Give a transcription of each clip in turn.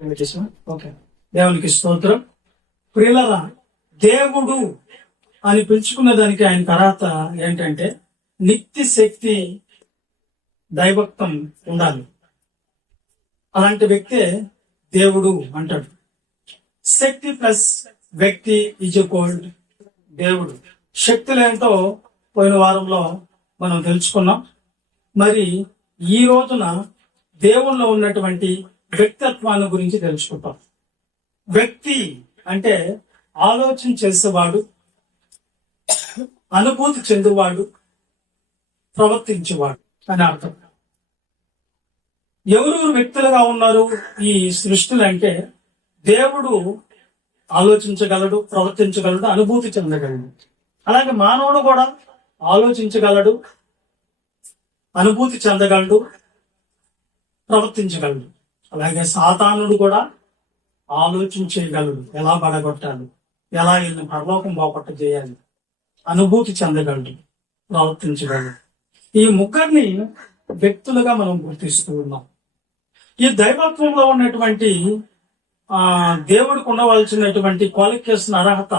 Okay, దేవునికి స్తోత్రం. ప్రియులరా, దేవుడు అని పిలుచుకున్న దానికి ఆయన అర్హత ఏంటంటే నిత్య శక్తి, దైవత్వం ఉండాలి. అలాంటి వ్యక్తే దేవుడు అంటాడు. శక్తి ప్లస్ వ్యక్తి ఈజ్ ఈక్వల్డ్ దేవుడు. శక్తులేంటో పోయిన వారంలో మనం తెలుసుకున్నాం. మరి ఈ రోజున దేవుల్లో ఉన్నటువంటి వ్యక్తిత్వాన్ని గురించి తెలుసుకుంటాం. వ్యక్తి అంటే ఆలోచన చేసేవాడు, అనుభూతి చెందువాడు, ప్రవర్తించేవాడు అని అర్థం. ఎవరెవరు వ్యక్తులుగా ఉన్నారు ఈ సృష్టిలో అంటే దేవుడు ఆలోచించగలడు, ప్రవర్తించగలడు, అనుభూతి చెందగలడు. అలాగే మానవుడు కూడా ఆలోచించగలడు, అనుభూతి చెందగలడు, ప్రవర్తించగలడు. అలాగే సాతానుడు కూడా ఆలోచించగలడు, ఎలా పడగొట్టాలి, ఎలా వీళ్ళని పరలోకం పోగొట్ట చేయాలి, అనుభూతి చెందగలడు, ప్రవర్తించగలడు. ఈ ముగ్గురిని వ్యక్తులుగా మనం గుర్తిస్తూ ఉన్నాం. ఈ దైవత్వంలో ఉన్నటువంటి దేవుడికి ఉండవలసినటువంటి క్వాలిఫికేషన్, అర్హత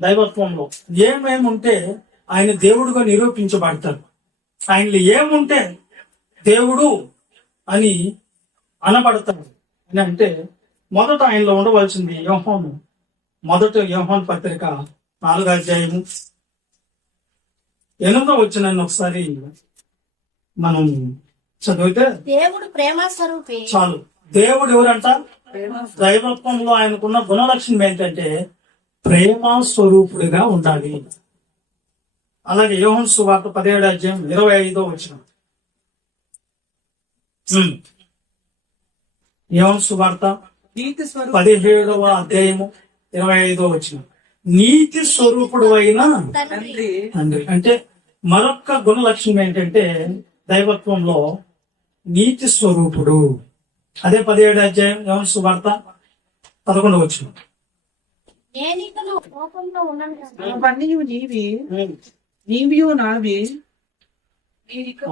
దైవత్వంలో ఏమేమి ఉంటే ఆయన దేవుడుగా నిరూపించబడతాడు. ఆయనలో ఏముంటే దేవుడు అని అనబడతాడు అని అంటే మొదట ఆయనలో ఉండవలసింది యోహాను. మొదట యోహాను పత్రిక 4వ అధ్యాయము 8వ వచనాన్ని ఒకసారి మనం చదివితే దేవుడు ప్రేమ స్వరూపి. చాలు. దేవుడు ఎవరంట? దైవత్వంలో ఆయనకున్న గుణలక్షణం ఏంటంటే ప్రేమ స్వరూపుడిగా ఉండాలి. అలాగే యోహాను సువార్త 17వ అధ్యాయం 25వ వచనం. యోహాను సువార్త 17వ అధ్యాయము 25వ వచనం. నీతి స్వరూపుడు అయిన తండ్రి అంటే మరొక గుణ లక్షణం ఏంటంటే దైవత్వంలో నీతి స్వరూపుడు. అదే 17వ అధ్యాయం యోహాను సువార్త 11వ వచనం.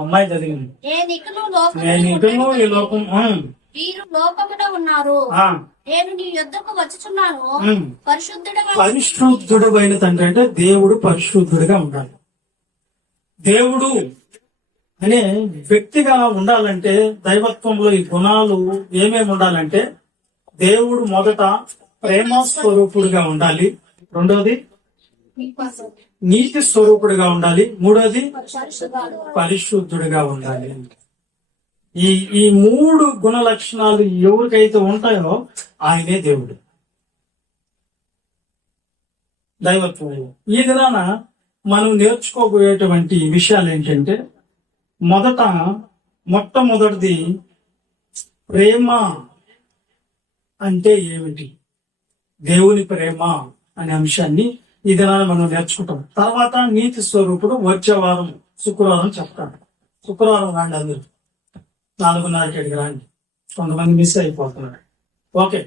అమ్మాయి చదివింది. నేను ఈ లోకం వీరు లోకమున ఉన్నారు, నేను నీ యొద్దకు వచ్చుచున్నాను. పరిశుద్ధుడైన తండ్రి అంటే దేవుడు పరిశుద్ధుడిగా ఉండాలి. దేవుడు అనే వ్యక్తిగా ఉండాలంటే దైవత్వంలో ఈ గుణాలు ఏమేమి ఉండాలంటే దేవుడు మొదట ప్రేమ స్వరూపుడిగా ఉండాలి, రెండోది నీతి స్వరూపుడిగా ఉండాలి, మూడోది పరిశుద్ధుడిగా ఉండాలి. ఈ మూడు గుణ లక్షణాలు ఎవరికైతే ఉంటాయో ఆయనే దేవుడు దైవత్వంలో. ఈ దినాన మనం నేర్చుకోబోయేటువంటి విషయాలు ఏంటంటే మొట్టమొదటిది ప్రేమ అంటే ఏమిటి, దేవుని ప్రేమ అనే అంశాన్ని ఈ దినాన మనం నేర్చుకుంటాం. తర్వాత నీతి స్వరూపుడు వచ్చే వారం శుక్రవారం చెప్తాను. శుక్రవారం రాండి, అందరూ 4:30కి రాండి, కొంతమంది మిస్ అయిపోతున్నారు. ఓకే,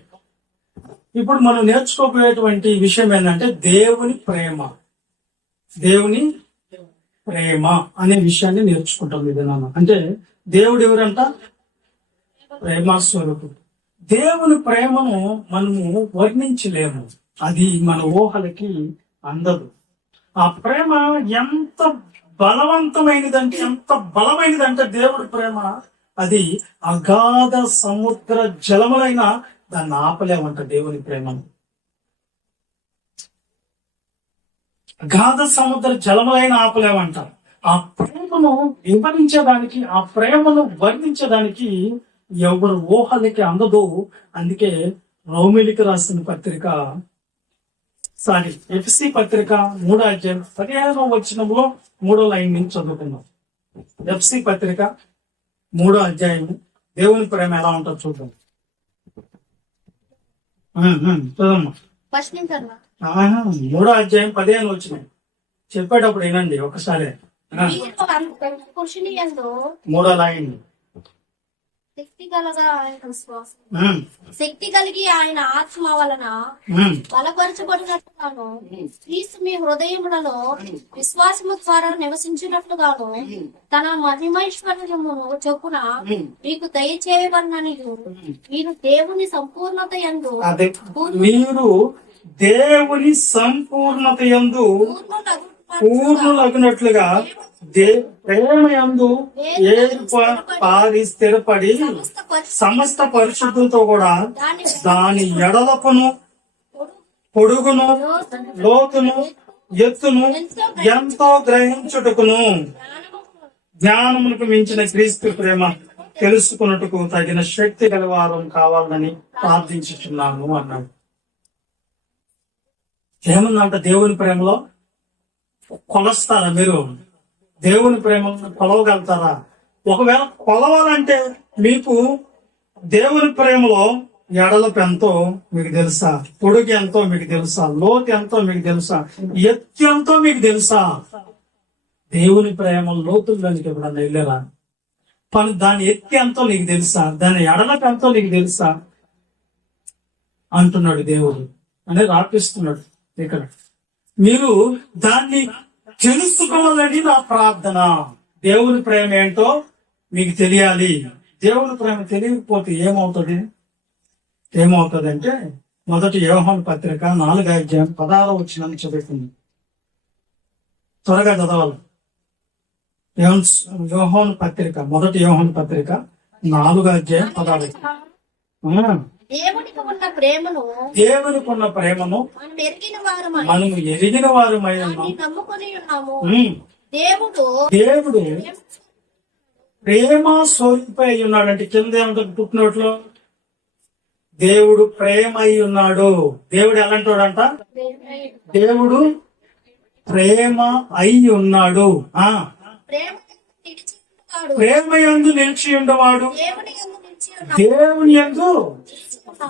ఇప్పుడు మనం నేర్చుకోబోయేటువంటి విషయం ఏంటంటే దేవుని ప్రేమ. దేవుని ప్రేమ అనే విషయాన్ని నేర్చుకుంటాం ఈ దినాన. అంటే దేవుడు ఎవరంట? ప్రేమ స్వరూపుడు. దేవుని ప్రేమను మనము వర్ణించలేము, అది మన ఊహలకి అందదు. ఆ ప్రేమ ఎంత బలమైనదంటే దేవుడి ప్రేమ అది అగాధ సముద్ర జలములైన దాన్ని ఆపలేమంట. దేవుని ప్రేమను అగాధ సముద్ర జలములైన ఆపలేమంట. ఆ ప్రేమను వివరించేదానికి, ఆ ప్రేమను వర్ణించడానికి ఎవరు ఊహలకి అందదు. అందుకే రోమిలికి రాసిన పత్రిక ఎఫ్సి పత్రిక 3వ అధ్యాయం 15వ వచనంలో 3వ లైన్ నుంచి చదువుకున్నాం. ఎఫ్సి పత్రిక 3వ అధ్యాయం దేవుని ప్రేమ ఎలా ఉంటుందో చూద్దాం. చదమ్మా. 3వ అధ్యాయం 15 వచనం చెప్పేటప్పుడు వినండి ఒకసారి. 3వ లైన్ శక్తి కలగా ఆయన విశ్వాసం ఉమ్, శక్తి కలిగి ఆయన ఆత్మ వలన ఉమ్. బలపరచబడినట్లుగాను క్రీస్తు మీ హృదయములలో విశ్వాసము ద్వారా నివసించినట్లుగాను తన మహిమైశ్వర్యము చొప్పున మీకు దయచేయవలనని మీరు దేవుని సంపూర్ణత యందు అదే మీరు దేవుని సంపూర్ణత యందు పూర్ణులగినట్లుగా ప్రేమ యందు స్థిరపడి సమస్త పరిశుద్ధులతో కూడా దాని ఎడలపును పొడుగును లోతును ఎత్తును ఎంతో గ్రహించుటకును జ్ఞానమునకు మించిన క్రీస్తు ప్రేమ తెలుసుకున్నట్టుకు తగిన శక్తి గలవారు కావాలని ప్రార్థించుచున్నాను అన్నాడు. ఏముందంట దేవుని ప్రేమలో? కొలుస్తారా మీరు? దేవుని ప్రేమను కొలవగలుగుతారా? ఒకవేళ కొలవాలంటే మీకు దేవుని ప్రేమలో ఎడలపు ఎంతో మీకు తెలుసా? పొడుగు ఎంతో మీకు తెలుసా? లోతు ఎంతో మీకు తెలుసా? ఎత్తు ఎంతో మీకు తెలుసా? దేవుని ప్రేమ లోతుల్లోనికి ఎప్పుడన్నా వెళ్ళారా? దాని ఎత్తి ఎంతో నీకు తెలుసా? దాని ఎడలపు ఎంతో నీకు తెలుసా అంటున్నాడు దేవుడు అనేది రాపిస్తున్నాడు ఇక్కడ. మీరు దాన్ని తెలుసుకోవాలని నా ప్రార్థన. దేవుని ప్రేమ ఏంటో మీకు తెలియాలి. దేవుని ప్రేమ తెలియకపోతే ఏమవుతుందంటే మొదటి యోహాను పత్రిక 4:16 చదువుతుంది. త్వరగా చదవాలి. యోహాను పత్రిక, మొదటి యోహాను పత్రిక 4:16. దేవునికి ఉన్న ప్రేమను మనము ఎరిగిన వారమై నమ్ముకొని ఉన్నాము. దేవుడు ప్రేమ స్వరూపై ఉన్నాడంటే కింద ఏమంటారు పుట్టినోట్లో? దేవుడు ప్రేమ అయి ఉన్నాడు. దేవుడు ఎలాంటోడంట? దేవుడు ప్రేమ అయి ఉన్నాడు. ప్రేమ యందు నిలిచి ఉండవాడు దేవుని యందు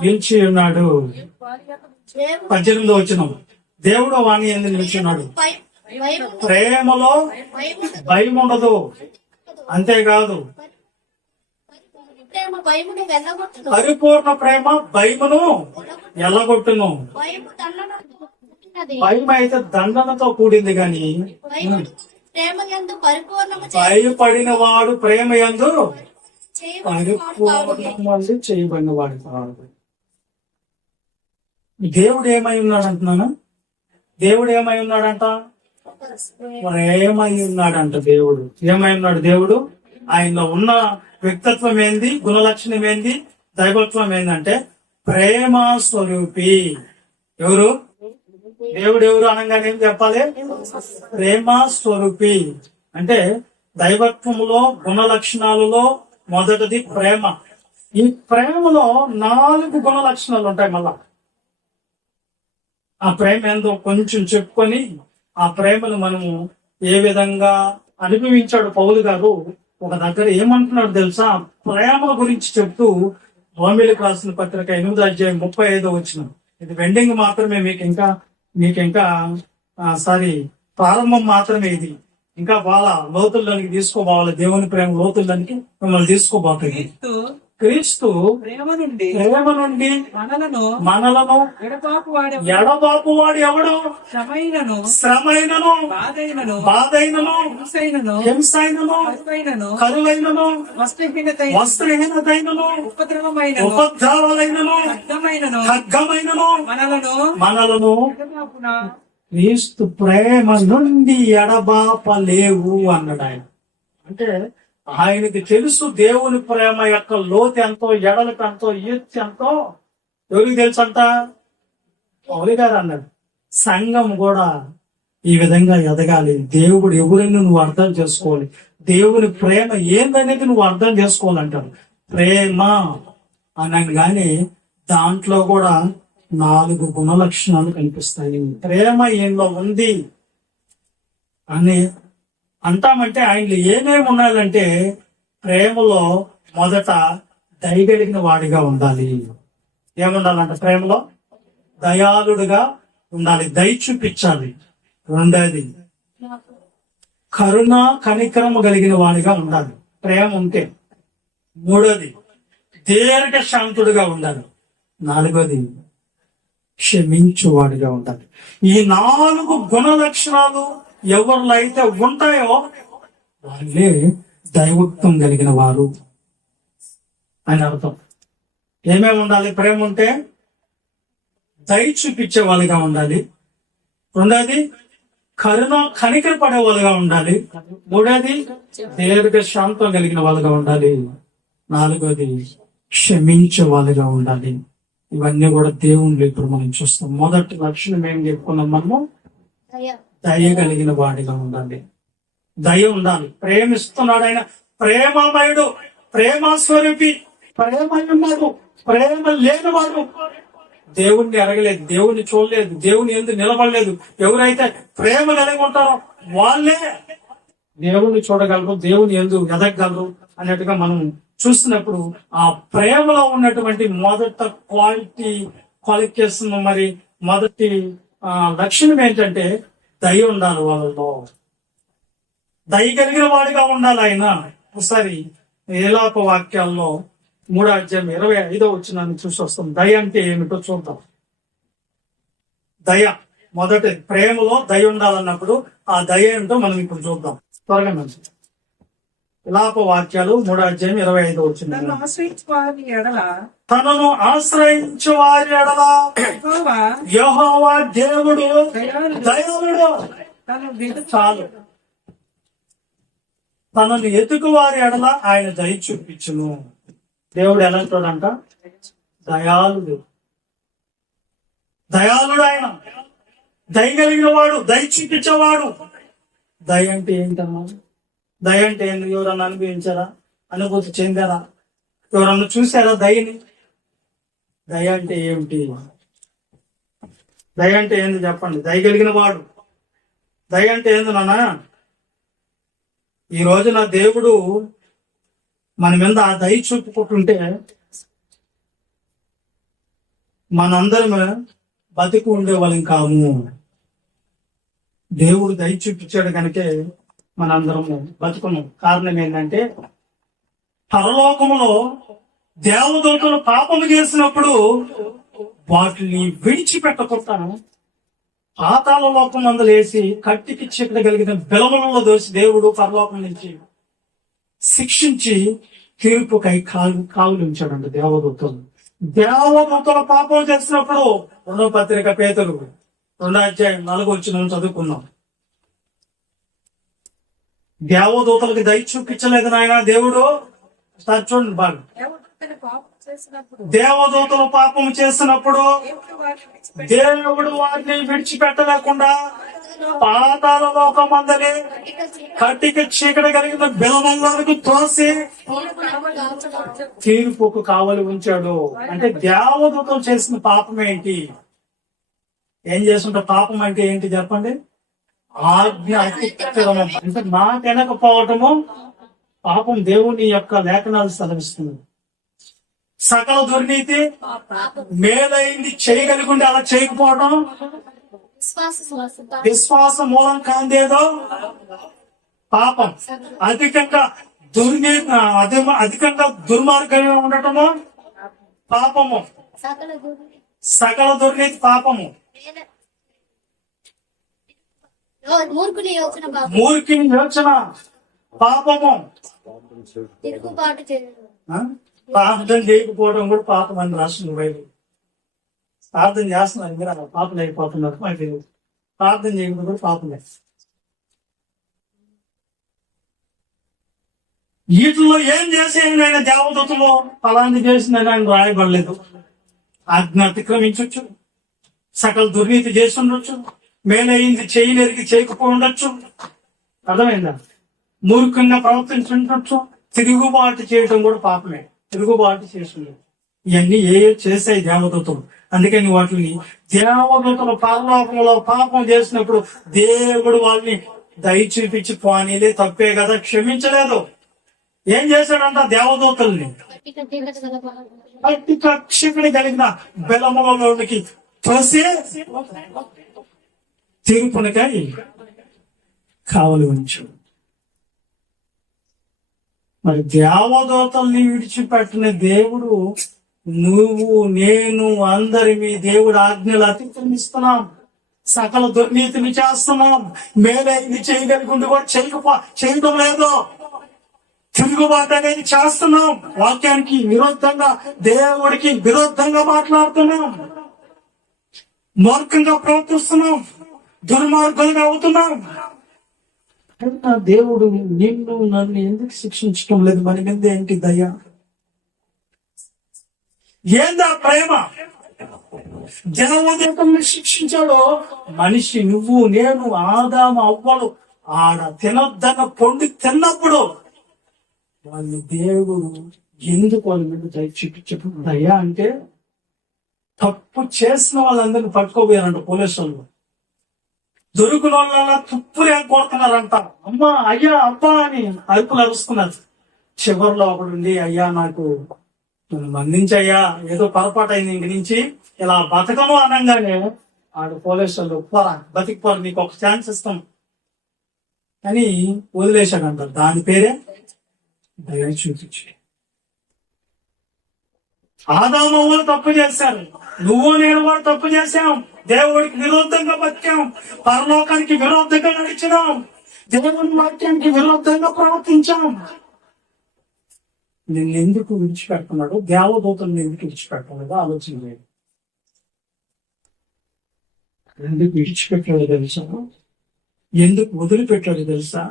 నిలిచి ఉన్నాడు. 18 వచనం. దేవుడు వాణి యందు నిలిచి ఉన్నాడు. ప్రేమలో భయం ఉండదు. అంతేకాదు పరిపూర్ణ ప్రేమ భయమును ఎల్లగొట్టును. భయం అయితే దండనతో కూడింది గాని భయపడిన వాడు ప్రేమ యందు పరిపూర్ణమందు చేయబడిన వాడు కాదు. దేవుడు ఏమై ఉన్నాడు అంటున్నాను? దేవుడు ఏమై ఉన్నాడంట? ప్రేమై ఉన్నాడంట. దేవుడు ఏమై ఉన్నాడు? దేవుడు ఆయనలో ఉన్న వ్యక్తిత్వం ఏంది? గుణలక్షణం ఏంది? దైవత్వం ఏందంటే ప్రేమ స్వరూపి. ఎవరు? దేవుడు ఎవరు అనగానే ఏం చెప్పాలి? ప్రేమ స్వరూపి. అంటే దైవత్వములో గుణలక్షణాలలో మొదటిది ప్రేమ. ఈ ప్రేమలో 4 గుణలక్షణాలు ఉంటాయి. మళ్ళా ఆ ప్రేమ ఏందో కొంచెం చెప్పుకొని ఆ ప్రేమను మనము ఏ విధంగా అనుభవించాడు పౌలు గారు ఒక దగ్గర ఏమంటున్నాడు తెలుసా? ప్రేమ గురించి చెప్తూ రోమీయులకు రాసిన పత్రిక 8:35 ఇది వెండింగ్ మాత్రమే. మీకు ఇంకా ప్రారంభం మాత్రమే. ఇది ఇంకా వాళ్ళ లోతుల్లోనికి తీసుకోబోవాలి. దేవుని ప్రేమ లోతుల్లోనికి మిమ్మల్ని తీసుకోబోతుంది. క్రీస్తు ప్రేమ నుండి మనలను ఎడబాపు వాడు ఎవడు? శ్రమైనను బాధైనను హింసైనను కరువైనను వస్త్రహీనతైనను ఉపద్రవాలైనను ఖడ్గమైనను మనలను క్రీస్తు ప్రేమ నుండి ఎడబాపలేవు అన్నాడు ఆయన. అంటే ఆయనకి తెలుసు దేవుని ప్రేమ యొక్క లోతు ఎంతో, ఎడలకు ఎంతో, ఎత్తు ఎంతో. ఎవరికి తెలుసు అంట? పౌలు గారు అన్నాడు. సంఘం కూడా ఈ విధంగా ఎదగాలి. దేవుడు ఎవరైనా నువ్వు అర్థం చేసుకోవాలి. దేవుని ప్రేమ ఏందనేది నువ్వు అర్థం చేసుకోవాలంటాడు. ప్రేమ అనగానే దాంట్లో కూడా 4 గుణలక్షణాలు కనిపిస్తాయి. ప్రేమ ఏందో ఉంది అని అంటామంటే ఆయనలో ఏమేమి ఉండాలంటే ప్రేమలో మొదట దయగలిగిన వాడిగా ఉండాలి. ఏముండాలంట? ప్రేమలో దయాళుడుగా ఉండాలి, దయ చూపించాలి. రెండోది కరుణ కనికరము కలిగిన వాడిగా ఉండాలి ప్రేమ ఉంటే. మూడోది దీర్ఘ శాంతుడుగా ఉండాలి. 4వది క్షమించువాడిగా ఉండాలి. ఈ 4 గుణ లక్షణాలు ఎవరిలో అయితే ఉంటాయో వాళ్ళే దైవత్వం కలిగిన వారు అని అర్థం. ఏమేమి ఉండాలి? ప్రేమ ఉంటే దయ చూపించే వాళ్ళుగా ఉండాలి. 2వది కనికర పడే వాళ్ళుగా ఉండాలి. 3వది దీర్ఘ శాంతం కలిగిన వాళ్ళుగా ఉండాలి. 4వది క్షమించే వాళ్ళుగా ఉండాలి. ఇవన్నీ కూడా దేవుణ్ణి ఇప్పుడు మనం చూస్తాం. మొదటి లక్షణం ఏం చెప్పుకున్నాం మనము? దయ కలిగిన వాడిగా ఉండాలి. దయ ఉండాలి. ప్రేమిస్తున్నాడు ఆయన, ప్రేమమయుడు, ప్రేమ స్వరూపి, ప్రేమయున్నాడు. ప్రేమ లేనివాడు దేవుణ్ణి ఎరగలేదు, దేవుణ్ణి చూడలేదు, దేవుని ఎందుకు నిలబడలేదు. ఎవరైతే ప్రేమ కలిగి ఉంటారో వాళ్ళే దేవుణ్ణి చూడగలరు, దేవుని ఎందుకు ఎదగలరు అన్నట్టుగా మనం చూసినప్పుడు ఆ ప్రేమలో ఉన్నటువంటి మొదట క్వాలిఫికేషన్, మరి మొదటి లక్షణం ఏంటంటే దయ ఉండాలి. వాళ్ళలో దయ కలిగిన వాడిగా ఉండాలి ఆయన. ఒకసారి ఏలాప వాక్యాల్లో 3:25 చూసి వస్తాం. దయ అంటే ఏమిటో చూద్దాం. దయ మొదటి ప్రేమలో దయ ఉండాలన్నప్పుడు ఆ దయ ఏంటో మనం ఇప్పుడు చూద్దాం. త్వరగా మంచి విలాప వాక్యాలు 3:25 తనను ఆశ్రయించు వారి ఎడల తనను ఆశ్రయించు వారి ఎడల యెహోవా యెహోవా దేవుడు దయాళుడు. తను విడు చాలు. తనను ఎదుగు వారి ఎడల ఆయన దయ చూపించును. దేవుడు ఎలాంటోడంట? దయాళుడు. దయాళుడు ఆయన, దయ కలిగిన వాడు, దయ చూపించేవాడు. దయ అంటే ఏంటన్నా? దయ అంటే ఏంటి? ఎవరన్నా అనుభవించారా? అనుభూతి చెందారా? ఎవరన్నా చూసారా దయని? దయ అంటే ఏమిటి? దయ అంటే ఏంది చెప్పండి? దయ కలిగిన వాడు. దయ అంటే ఏంది నాన్న? ఈ రోజు నా దేవుడు మన మీద ఆ దయ చూపుకుంటుంటే మనందరం బతికి ఉండేవాళ్ళం కాము. దేవుడు దయ చూపించాడు కనుకే మనందరము బతుకున్నాం. కారణం ఏంటంటే పరలోకములో దేవదూతలు పాపము చేసినప్పుడు వాటిని విడిచిపెట్టకుండా పాతాళ లోకం మందులేసి కట్టికి చీకటగలిగిన బెలములలో దోసి దేవుడు పరలోకం నుంచి శిక్షించి తీర్పుకై కావులు ఉంచాడంట దేవదూతలు. దేవదూతలు పాపం చేసినప్పుడు 2వ పత్రిక పేతురు 2:4 చదువుకున్నాం. దేవదూతలకు దయ చూపించలేదు నాయన దేవుడు. చూడండి బాగా. తన పాపం చేసినప్పుడు దేవదూతలు పాపం చేసినప్పుడు దేవుడు వారిని విడిచిపెట్టి దేవుడు వారిని విడిచిపెట్టలేకుండా పాతాళ లోకమందలి కట్టిక చీకటి కలిగిన బెలములకు తోసి తీర్పుకు కావలి ఉంచాడు. అంటే దేవదూతలు చేసిన పాపం ఏంటి? ఏం చేస్తుంటే పాపం అంటే ఏంటి చెప్పండి? ఆజ్ఞ అతిక్రమం. అంటే మాట వెనకపోవటము పాపం. దేవుని యొక్క లేఖనాలు సెలవిస్తుంది. సకల దుర్నీతి, మేలైంది చేయగలిగి అలా చేయకపోవడం, విశ్వాసం మూలం కాందేదో పాపం. అధికంగా అధికంగా దుర్మార్గంగా ఉండటము పాపము. సకల దుర్నీతి పాపము. మూర్ఖుని యోచన పాపము. తిరుగుబాటు చేయడం, ప్రార్థన చేయకపోవడం కూడా పాపం అని రాస్తుంది బైబిల్. ప్రార్థన చేస్తున్నారు మీరు అలా పాపం అయిపోతున్నారు. మాకు తెలియదు. ప్రార్థన చేయకపోతే కూడా పాపం. వీటిలో ఏం చేసేయండి ఆయన దేవదూతలో ఫలాంటి చేసిందని ఆయన రాయబడలేదు. ఆజ్ఞ అతిక్రమించవచ్చు, సకల దుర్నీతి చేసి ఉండొచ్చు, మేలైంది చేయలేరికి చేయకపోయి ఉండొచ్చు. అర్థమైందా? మూర్ఖంగా ప్రవర్తించుండొచ్చు. తిరుగుబాటు చేయడం కూడా పాపమే. తిరుగుబాటు చేస్తుండదు. ఇవన్నీ చేసాయి దేవదూతలు. అందుకని వాటిని దేవదూతలు పరలోకంలో పాపం చేసినప్పుడు దేవుడు వాళ్ళని దయ చూపించి పోనీలే, తప్పే కదా, క్షమించలేదు. ఏం చేశాడంట? దేవదూతల్ని అట్టి కక్షకుని కలిగిన బెలములలోనికి తోసి తీర్పునికై కావలి ఉంచు. మరి దేవదూతల్ని విడిచిపెట్టిన దేవుడు నువ్వు నేను అందరి మీ దేవుడు ఆజ్ఞలు అతిక్రమిస్తున్నాం, సకల దుర్నీతిని చేస్తున్నాం, మేలే ఇది చేయగలిగి కూడా చేయడం లేదు, తిరుగుబాటు అనేది చేస్తున్నాం, వాక్యానికి విరుద్ధంగా దేవుడికి విరుద్ధంగా మాట్లాడుతున్నాం, మూర్ఖంగా ప్రవర్తిస్తున్నాం, దుర్మార్గులుగా అవుతున్నాం. దేవుడు నిన్ను నన్ను ఎందుకు శిక్షించడం లేదు? మన మీద ఏంటి దయ? ఏందా ప్రేమ? దేవదూతల్ని శిక్షించాడు మనిషి, నువ్వు నేను ఆదాము అవ్వలు ఆడ తినొద్దన్న పొండి తిన్నప్పుడు వాళ్ళు దేవుడు ఎందుకు వాళ్ళ మీద దయ చూపించడం? దయ అంటే తప్పు చేసిన వాళ్ళందరినీ పట్టుకోపోయారంట పోలీసులు. దొరికిన వాళ్ళ తుప్పులే కొడుతున్నారంట, అమ్మా అయ్యా అబ్బా అని అరుపులు అరుస్తున్నారు. చివరిలో ఒకడుండి, అయ్యా నాకు మన్నించయ్యా, ఏదో పొరపాటు అయింది, ఇంక నుంచి ఇలా బతకము అనగానే ఆడు పోలీసులు పోరా బతికిపోరు, నీకు ఒక ఛాన్స్ ఇస్తాం అని వదిలేశాడంట. దాని పేరే దయ చూపించి. ఆదామవ్వలు తప్పు చేశారు, నువ్వు నేను కూడా తప్పు చేశాం, దేవుడికి విరుద్ధంగా బతికాం, పరలోకానికి విరుద్ధంగా నడిచినాం, దేవుని వాక్యానికి విరుద్ధంగా ప్రవర్తించాం. నిన్ను ఎందుకు విడిచిపెడుతున్నాడు? దేవదూతలను ఎందుకు విడిచిపెట్టలేదో ఆలోచన లేదు. ఎందుకు విడిచిపెట్టాడో తెలుసా? ఎందుకు వదిలిపెట్టాడో తెలుసా?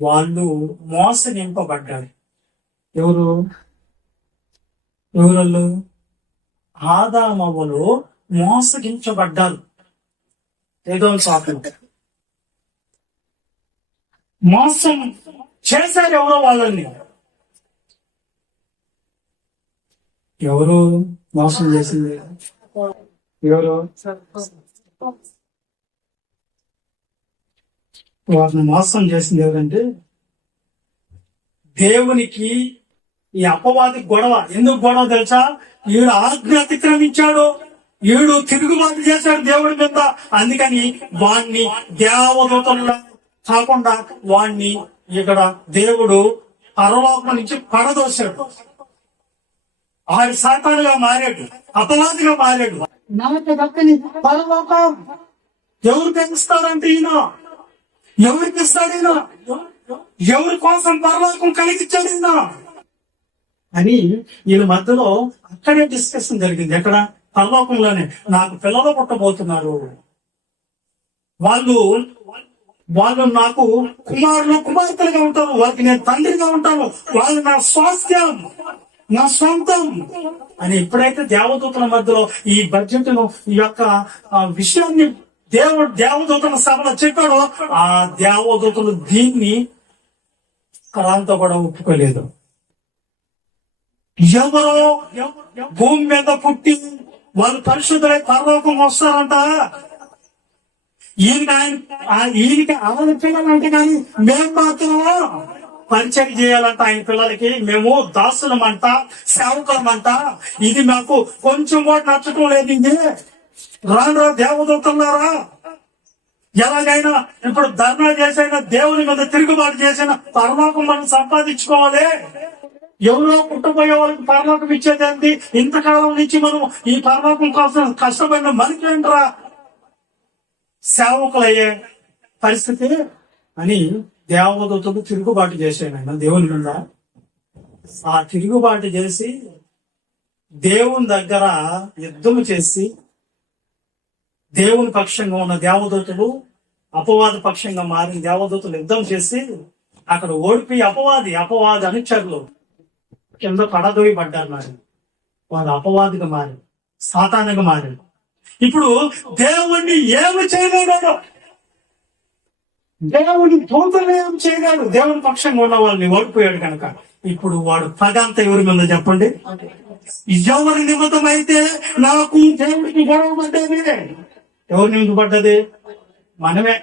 వాళ్ళు మోసగింపబడ్డారు. ఎవరు? ఆదామవ్వలు మోసగించబడ్డారు. ఏదో సాకులు మోసం చేశారు. ఎవరో వాళ్ళని ఎవరు మోసం చేసింది? ఎవరు? వాళ్ళని మోసం చేసింది ఎవరంటే దేవునికి ఈ అపవాది గొడవ. ఎందుకు గొడవ తెలుసా? ఈడు ఆజ్ఞ అతిక్రమించాడు, ఈడు తిరుగుబాటు చేశాడు దేవుడి మీద. అందుకని వాణ్ణి దేవదూతల్లా కాకుండా వాణ్ణి ఇక్కడ దేవుడు పరలోకం నుంచి పడదోశాడు. ఆడి సాతానుగా మారాడు, అపవాదిగా మారాడు. నాకు దక్కని పరలోకం ఎవరికి ఇస్తాడంటే ఈయన, ఎవరికి ఇస్తాడు ఈయన, ఎవరి కోసం పరలోకం కలిగించాడు ఈయన అని వీళ్ళ మధ్యలో అక్కడే డిస్కషన్ జరిగింది. ఎక్కడ? పరలోకంలోనే. నాకు పిల్లలు పుట్టబోతున్నారు, వాళ్ళు నాకు కుమారులు కుమార్తెలుగా ఉంటారు, వాళ్ళకి నేను తండ్రిగా ఉంటాను, వాళ్ళు నా స్వాస్థ్యం, నా సొంతం అని ఎప్పుడైతే దేవదూతల మధ్యలో ఈ బడ్జెట్ ను ఈ యొక్క విషయాన్ని దేవదూతల సభలో చెప్పాడో, ఆ దేవదూతలు దీన్ని కరాంతో కూడా ఒప్పుకోలేదు. ఎవరో భూమి మీద పుట్టి వాళ్ళు పరిశుద్ధులై పరలోకం వస్తారంట. ఈయనకి ఆమె పిల్లలంటే కానీ మేము మాత్రం పరిచయం చేయాలంట. ఆయన పిల్లలకి మేము దాసులమంట, సేవకులమంట. ఇది మాకు కొంచెం కూడా నచ్చటం లేదు. ఇది రాను దేవదూతలారా, ఎలాగైనా ఇప్పుడు ధర్నా చేసైనా దేవుని మీద తిరుగుబాటు చేసిన పరలోకం మనం సంపాదించుకోవాలి. ఎవరో పుట్టబోయే వాళ్ళకి పరలోకం ఇచ్చేదేంటి? ఇంతకాలం నుంచి మనం ఈ పరలోకం కోసం కష్టపడిన మనకేంట్రా సేవకులయ్యే పరిస్థితి అని దేవదూతలు తిరుగుబాటు చేశాడు ఆయన దేవుని మీద. ఆ తిరుగుబాటు చేసి దేవుని దగ్గర యుద్ధం చేసి దేవుని పక్షంగా ఉన్న దేవదూతలు అపవాది పక్షంగా మారిన దేవదూతలు యుద్ధం చేసి అక్కడ ఓడిపోయి అపవాది అనుచరులు కింద పడదోయబడ్డారు. మరి వారు అపవాదిగా మారి సాతానుగా మారారు. ఇప్పుడు దేవుణ్ణి ఏమి చేయలేడు, దేవుని దూతలు ఏమి చేయలేడు. దేవుని పక్షంగా ఉన్న వాళ్ళని ఓడిపోయాడు కనుక ఇప్పుడు వాడు పగ అంతా ఎవరి మీద చెప్పండి? ఎవరి నిమిత్తం అయితే నాకు దేవుడికి గొడవ పడ్డది, ఎవరి నిమిత్తం పడ్డది? మనమే.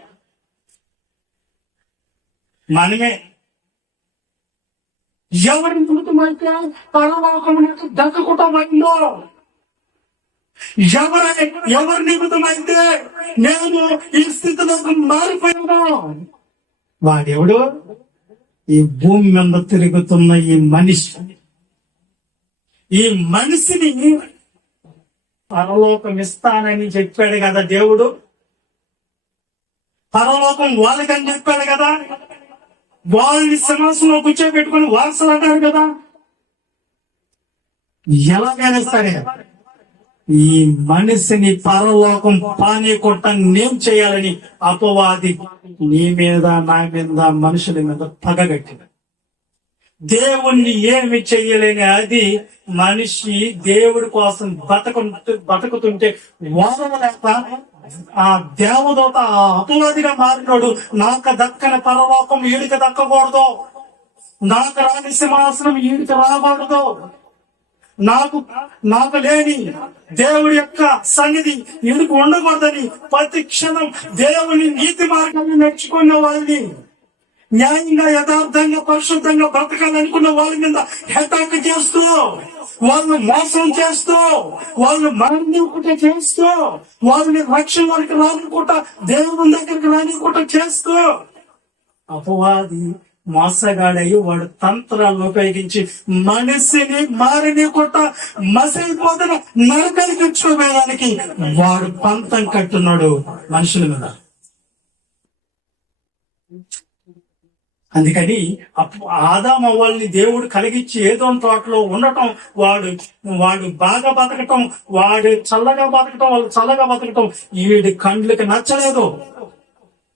ఎవరి నిమిత్తమైతే పరలోకమునకు దక్కకుంటామైందో, ఎవరి నిమిత్తమైతే నేను ఈ స్థితిలోకి మారిపోయాను, వాడెవడు? ఈ భూమి మీద తిరుగుతున్న ఈ మనిషిని పరలోకం ఇస్తానని చెప్పాడు కదా దేవుడు. పరలోకం వాళ్ళకని చెప్పాడు కదా. వాళ్ళని సింహాసనంలో కూర్చోబెట్టుకుని వారసులు అంటారు కదా. ఎలాగైనా సరే ఈ మనిషిని పరలోకం పానీయకుండా నేం చేయాలని అపవాది నీ మీద, నా మీద, మనుషుల మీద పగగట్టింది. దేవుణ్ణి ఏమి చెయ్యలేని అది మనిషి దేవుడి కోసం బతుకుతుంటే వారలేక ఆ దేవదూత ఆ అపవాదిగా మారినాడు. నాకు దక్కని పరలోకం ఈడికి దక్కకూడదు, నాకు రాని సింహాసనం ఈడికి రాకూడదు, నాకు లేని దేవుడి యొక్క సన్నిధి ఈడికి ఉండకూడదని ప్రతి క్షణం దేవుని నీతి మార్గాన్ని నడుచుకున్న వాళ్ళని, న్యాయంగా యథార్థంగా పరిశుద్ధంగా బ్రతకాలనుకున్న వాళ్ళ మీద హెటాక్ చేస్తూ, వాళ్ళని మోసం చేస్తూ, వాళ్ళని మరణించుకుంటా చేస్తూ, వాళ్ళని రక్షణ వరకు రానికుంటా, దేవుని దగ్గరికి రానికుంటా చేస్తూ అపవాది మోసగాడయి వాడు తంత్రాలను ఉపయోగించి మనిషిని మారనీకుంటా మసైపోతున్న నరకానికి తెచ్చుకోవడానికి వాడు పంతం కట్టున్నాడు మనుషుల మీద. అందుకని ఆదాము అవ్వల్ని దేవుడు కలిగించి ఏదో తోటలో ఉండటం, వాడు బాగా బతకటం, వాడు చల్లగా బతకటం, వాళ్ళు చల్లగా బతకటం వీడి కండ్లకి నచ్చలేదు.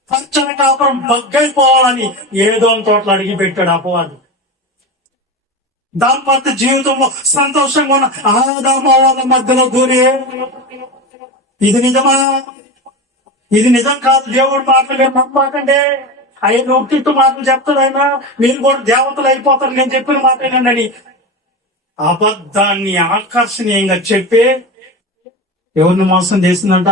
పచ్చని కాపురం బగ్గైపోవాలని ఏదో తోటలో అడిగి పెట్టాడు అపవాది. దాంపత్య జీవితంలో సంతోషంగా ఉన్న ఆదాము అవ్వల మధ్యలో దూరి ఇది నిజమా? ఇది నిజం కాదు, దేవుడు మాటలు నమ్మకండి. ఆయన ఒట్టిట్టు మాటలు చెప్తాడు ఆయన, మీరు కూడా దేవతలు అయిపోతారు నేను చెప్పిన మాట ఏంటండి అబద్ధాన్ని ఆకర్షణీయంగా చెప్పి ఎవరిని మోసం చేసిందంట?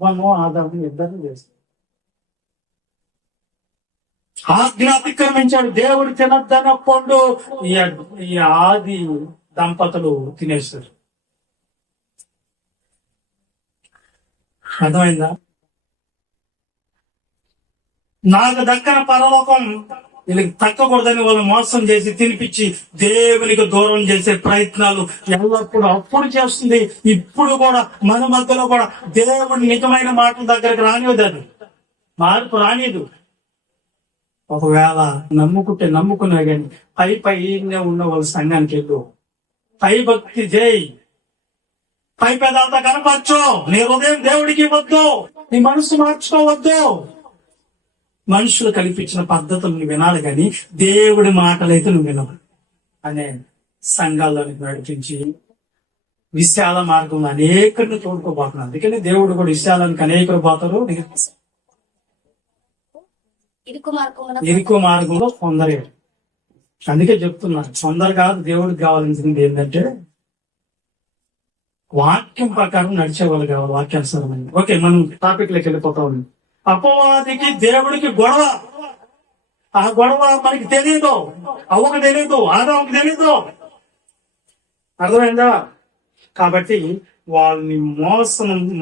ఆదాము ఇద్దరిని చేసింది. ఆజ్ఞ అతిక్రమించాడు. దేవుడు తినద్దన్న పండు ఈ ఆది దంపతులు తినేస్తారు. అర్థమైందా? నాకు దక్కన పరలోకం వీళ్ళకి తక్కకూడదని వాళ్ళు మోసం చేసి తినిపించి దేవునికి దూరం చేసే ప్రయత్నాలు ఎల్లప్పుడూ అప్పుడు చేస్తుంది. ఇప్పుడు కూడా మన మధ్యలో కూడా దేవుడి నిజమైన మాటల దగ్గరకు రానివ్వదు, అది మార్పు రానిదు. ఒకవేళ నమ్ముకున్నా కానీ పైనే ఉన్న వాళ్ళ సంఘానికి వెళ్ళు, పై భక్తి చేయి, పై పెదాలతో కనపరచు, నీ హృదయం దేవుడికి ఇవ్వద్దు, నీ మనసు మార్చుకోవద్దు. మనుషులు కల్పించిన పద్ధతులు నువ్వు వినాలి కానీ దేవుడి మాటలైతే నువ్వు వినవు అనే సంఘాల్లోని నడిపించి విశాల మార్గంలో అనేకులను తోడుకోబోతున్నాడు. అందుకని దేవుడు కూడా విశాలానికి అనేకులు పోతారు, ఇరుకు మార్గంలో కొందరే. అందుకే చెప్తున్నాను, కొందరు కాదు దేవుడికి కావాల్సింది ఏంటంటే వాక్యం ప్రకారం నడిచేవాళ్ళు కావాలి, వాక్యానుసారమైన. ఓకే, మనం టాపిక్ లోకి వెళ్ళిపోతా ఉన్నాం. అపవాదికి దేవుడికి గొడవ. ఆ గొడవ మనకి తెలియదు, అవ్వకు తెలియదు, ఆదాముకి తెలియదు. అర్థమైందా? కాబట్టి వాళ్ళని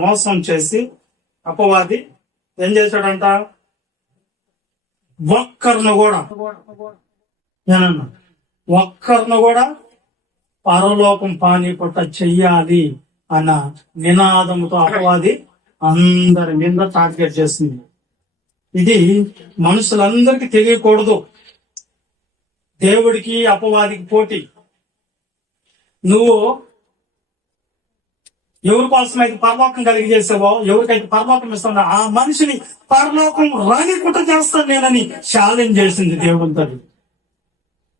మోసం చేసి అపవాది ఏం చేశాడంట? ఒక్కరిని కూడా పరలోకం పానీపట్ట చెయ్యాలి అన్న నినాదంతో అపవాది అందరి మీద టార్గెట్ చేస్తుంది. ఇది మనుషులందరికీ తెలియకూడదు. దేవుడికి అపవాదికి పోటీ. నువ్వు ఎవరి కోసం అయితే పరలోకం కలిగి చేసావో, ఎవరికైతే పరలోకం ఇస్తావో ఆ మనిషిని పరలోకం రానికుండా చేస్తాను నేనని ఛాలెంజ్ చేసింది దేవుడితో.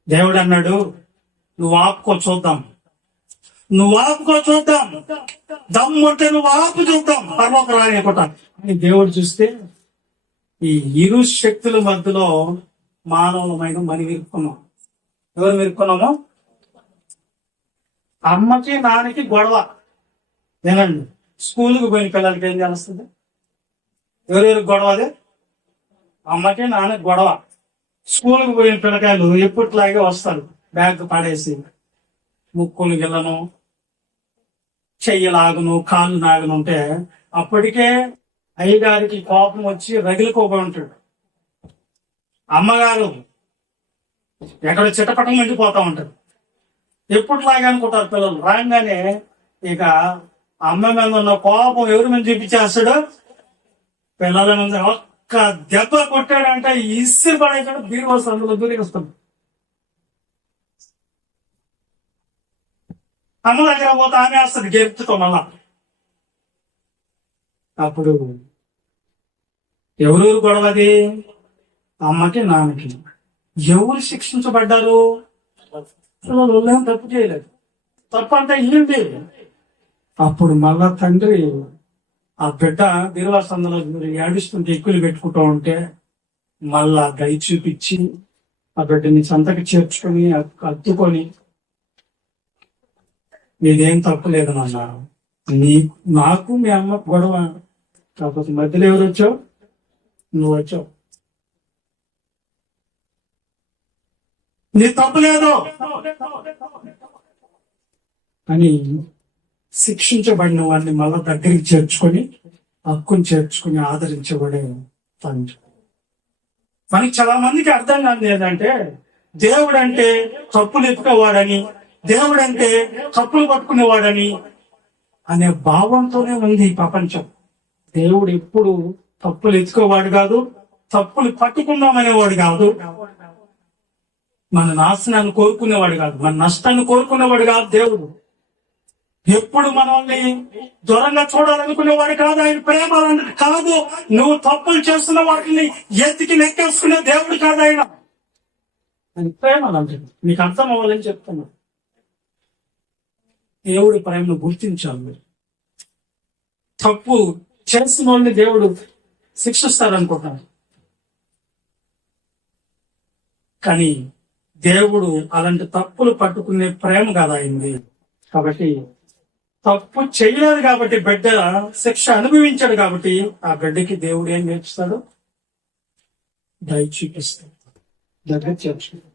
దేవుడు అన్నాడు, నువ్వు ఆపుకో చూద్దాం, దమ్ముంటే నువ్వు ఆపు చూద్దాం పరలోకం రానికుండా అని దేవుడు చూస్తే ఈ ఇరు శక్తుల మధ్యలో మానవులమైన మనం ఇరుక్కున్నాం. ఎవరు ఇరుక్కున్నాము? అమ్మకి నాన్నకి గొడవ. వినండి, స్కూల్కి పోయిన పిల్లలకి ఏం తెలుస్తుంది? ఎవరెవరు గొడవ? అదే అమ్మకి నాన్నకి గొడవ. స్కూల్కి పోయిన పిల్లకాయలు ఎప్పటిలాగే వస్తారు, బ్యాగ్ పడేసి ముక్కులు గిల్లను, చెయ్యి లాగును, కాళ్ళు నాగును ఉంటే అప్పటికే అయ్యగారికి కోపం వచ్చి రగిలిపోయి ఉంటాడు. అమ్మగారు ఎక్కడ చిట్టపటం వెళ్ళిపోతా ఉంటారు. ఎప్పుడులాగా అనుకుంటారు పిల్లలు. రాగానే ఇక అమ్మ మీద ఉన్న కోపం ఎవరి మీద చూపించేస్తాడు? పిల్లల మీద. ఒక్క దెబ్బ కొట్టాడంటే ఇసిరి పడేసాడు, బీరువాసు అందులో దూరికొస్తాడు. అమ్మ దగ్గర పోతే ఆమె వస్తుంది గెలుపుతో మళ్ళా. అప్పుడు ఎవరెవరు గొడవది? అమ్మకి నాన్నకి. ఎవరు శిక్షించబడ్డారు? ఏం తప్పు చేయలేదు. తప్పు అంటే ఇల్లుంది. అప్పుడు మళ్ళా తండ్రి ఆ బిడ్డ బీరువాసందులో ఏడుస్తుంటే ఎక్కులు పెట్టుకుంటూ ఉంటే మళ్ళా దయ చూపించి ఆ బిడ్డని సంతకి చేర్చుకొని అత్తుకొని, నీదేం తప్పు లేదు నాన్న, నాకు మీ అమ్మ గొడవ, కాకపోతే మధ్యలో ఎవరు వచ్చావు? నువ్వు వచ్చావు. నీ తప్పు లేదు అని శిక్షించబడిన వాడిని మళ్ళా దగ్గరికి చేర్చుకొని హక్కుని చేర్చుకొని ఆదరించబడే తండ్రి. మనకి చాలా మందికి అర్థం కాదు ఏంటంటే, దేవుడు అంటే తప్పులు ఎత్తుకోవాడని, దేవుడు అంటే తప్పులు పట్టుకునేవాడని అనే భావంతోనే ఉంది ఈ ప్రపంచం. దేవుడు ఎప్పుడు తప్పులు ఎత్తుకోవాడు కాదు, తప్పులు పట్టుకుందామనేవాడు కాదు, మన నాశనాన్ని కోరుకునేవాడు కాదు, మన నష్టాన్ని కోరుకునేవాడు కాదు. దేవుడు ఎప్పుడు మనల్ని దూరంగా చూడాలనుకునేవాడు కాదు. ఆయన ప్రేమ కాదు. నువ్వు తప్పులు చేస్తున్న వాటిని ఎత్తికి నెక్కేసుకునే దేవుడు కాదు ఆయన. ఆయన ప్రేమ అంటే మీకు అర్థం అవ్వాలని చెప్తున్నా. దేవుడి ప్రేమను గుర్తించాలి. తప్పు చేసిన వాళ్ళని దేవుడు శిక్షిస్తారనుకుంటున్నాను, కానీ దేవుడు అలాంటి తప్పులు పట్టుకునే ప్రేమ కదా అయింది. కాబట్టి తప్పు చేయలేదు కాబట్టి బిడ్డ శిక్ష అనుభవించాడు కాబట్టి ఆ బిడ్డకి దేవుడు ఏం నేర్పిస్తాడు? దయ చూపిస్తాడు, దగ్గర చేర్చుకుంటాడు.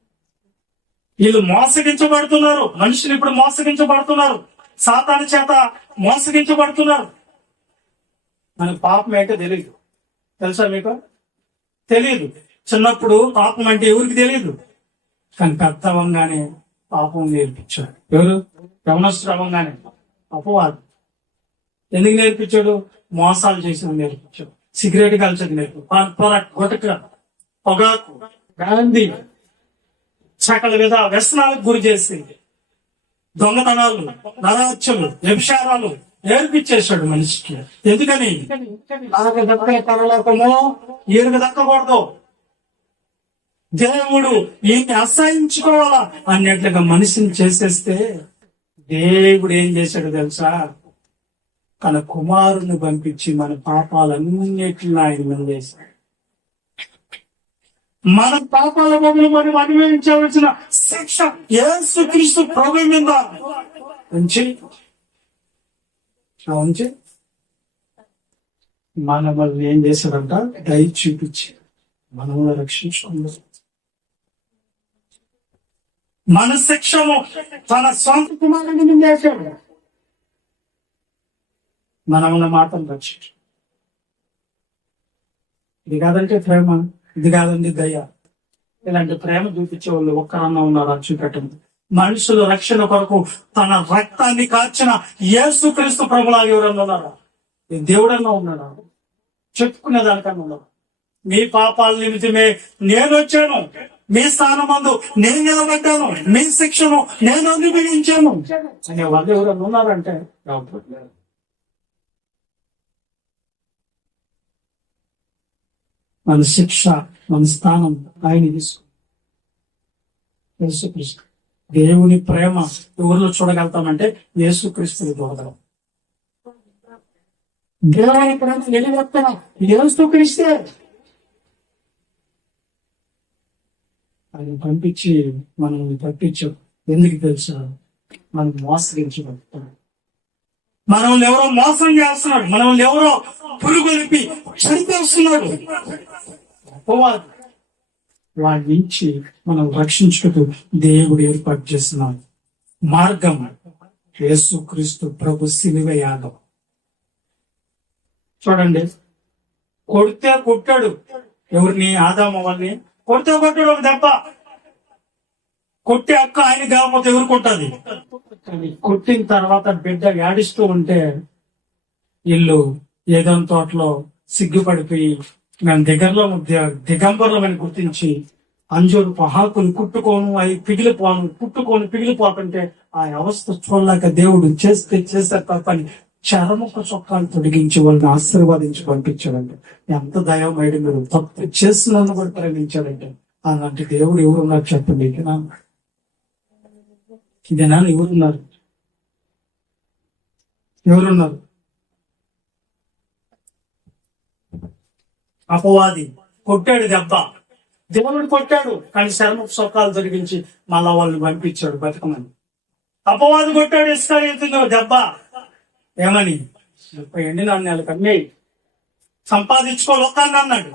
వీళ్ళు మోసగించబడుతున్నారు. మనుషులు ఇప్పుడు మోసగించబడుతున్నారు, సాతాను చేత మోసగించబడుతున్నారు. మనకు పాపం ఏంటో తెలియదు. తెలుసా మీకు? తెలియదు. చిన్నప్పుడు పాపం అంటే ఎవరికి తెలియదు, కానీ పెద్ద అవ్వగానే పాపం నేర్పించాడు. ఎవరు? యవనస్తుడు అవ్వగానే అపవాదు. ఎందుకు నేర్పించాడు? మోసాలు చేసిన నేర్పించాడు. సిగరెట్ కాల్చేది నేర్పించాడు. గుటక, పొగాకు, గాంధీ, సకల విధ వ్యసనాలకు గురి చేసి దొంగతనాలు, నరహత్యలు, వ్యభిచారాలు నేర్పించేశాడు మనిషికి. ఎందుకని? నాకు దక్కని పరలోకము ఈయనకు దక్కకూడదు, దేవుడు ఈయన్ని అసహించుకోవాలా అన్నట్లుగా మనిషిని చేసేస్తే దేవుడు ఏం చేశాడు తెలుసా? తన కుమారుని పంపించి మన పాపాలన్నిటిని ఆయన మీద వేశాడు. మన పాపాల బదులు మనం అనుభవించవలసిన శిక్ష యేసుక్రీస్తు ప్రభువు మీద ఉంచి మనల్ని ఏం చేశాడంట? దయ చూపించి మనల్ని రక్షించుకున్నాడు. మన శిక్షను తన సొంత కుమారుని మీద వేశాడు, మనల్ని మాత్రం రక్షించు. ఇది కాదంటే ప్రేమ, ఇది కాదండి దయ. ఇలాంటి ప్రేమ చూపించే వాళ్ళు ఒక్కరన్నా ఉన్నారు? చూపెట్టండి. మనుషులు రక్షణ కొరకు తన రక్తాన్ని కార్చిన యేసుక్రీస్తు ప్రభులాగా ఎవరన్నా ఉన్నారా? దేవుడన్నా ఉన్నాడా? చెప్పుకునే దానికన్నా ఉన్నాడు. మీ పాపాల నిమిత్తమే నేను వచ్చాను, మీ స్థానమందు నేను నిలబడ్డాను, మీ శిక్షను నేను అనుభవించాను అనే వాళ్ళు ఎవరన్నా ఉన్నారంటే మన శిక్ష, మన స్థానం ఆయన యేసుక్రీస్తు. దేవుని ప్రేమ ఎవరిలో చూడగలుగుతామంటే యేసుక్రీస్తుని చూడగలం. దేవుని ప్రేమ నిలబెత్తన యేసుక్రీస్తే. ఆయన పంపించి మనల్ని తప్పించాం. ఎందుకు తెలుసా? మనం మోసగించబడతాం. మనల్ని ఎవరో మోసం చేస్తున్నాడు, మనల్ని ఎవరో పురుగొలిపి చనిపేస్తున్నాడు. అపవాది. వాడి నుంచి మనం రక్షించుటకు దేవుడు ఏర్పాటు చేస్తున్నాడు మార్గం యేసుక్రీస్తు ప్రభు శిలువ యాగం. చూడండి, కొడితే కొట్టాడు ఎవరిని? ఆదాము వాళ్ళని కొడితే కొట్టాడు ఒక దెబ్బ. కొట్టి అక్క ఆయన కాకపోతే ఎవరు కొట్టది. కొట్టిన తర్వాత బిడ్డ ఏడిస్తూ ఉంటే ఇల్లు ఏదైనా తోటలో సిగ్గుపడిపోయి మేము దిగంబరులమని గుర్తించి అంజూరు ఆకులు కుట్టుకోను అవి పిగిలిపోతుంటే ఆ అవస్థ చూడలేక దేవుడు చేస్తే తప్పని చరముఖ చొక్కాలు తొడిగించి వాళ్ళని ఆశీర్వాదించి పంపించాడంటే ఎంత దయమైడు. మీరు తప్పు చేసినందుకు కూడా ప్రేమించాడంటే అలాంటి దేవుడు ఎవరున్నారు చెప్పండి. ఇదేనా ఎవరున్నారు? అపవాది కొట్టాడు దెబ్బ, దేవుడు కొట్టాడు కానీ శర్మ సొక్కాలు తొలగించి మళ్ళా వాళ్ళని పంపించాడు బతకమని. అపవాది కొట్టాడు ఇస్రాయేలుతో దెబ్బ ఏమని 30 ఎండి నాణ్యాలు కమ్మేయి సంపాదించుకో లోకాన్ని అన్నాడు.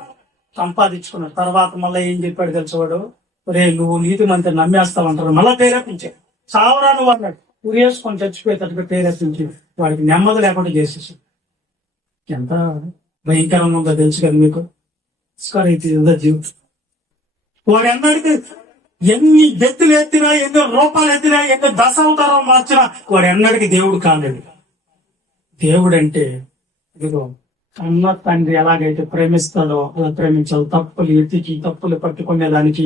సంపాదించుకున్నాడు. తర్వాత మళ్ళీ ఏం చెప్పాడు తెలిసేవాడు, రే నువ్వు నీతి మంత్రి నమ్మేస్తావంటారు. మళ్ళా పేరెప్పించాడు. చావరా నువ్వు అన్నాడు. ఉరేసుకొని చచ్చిపోయేటట్టుగా పేరెప్పించి వాడికి నెమ్మది లేకుండా చేసేసి ఎంత భయంకరంగా ఉందో తెలుసు కదా మీకు. జీవితం వాడు ఎన్నడికి ఎన్ని బెత్తులు ఎత్తినా, ఎన్ని రూపాయలు ఎత్తినా, ఎన్ని దశావతారాలు మార్చినా వాడు ఎన్నడికి దేవుడు కాలేడు. దేవుడు అంటే ఇదిగో కన్న తండ్రి ఎలాగైతే ప్రేమిస్తాడో అలా ప్రేమించాలి. తప్పులు ఎత్తికి తప్పులు పట్టుకునేదానికి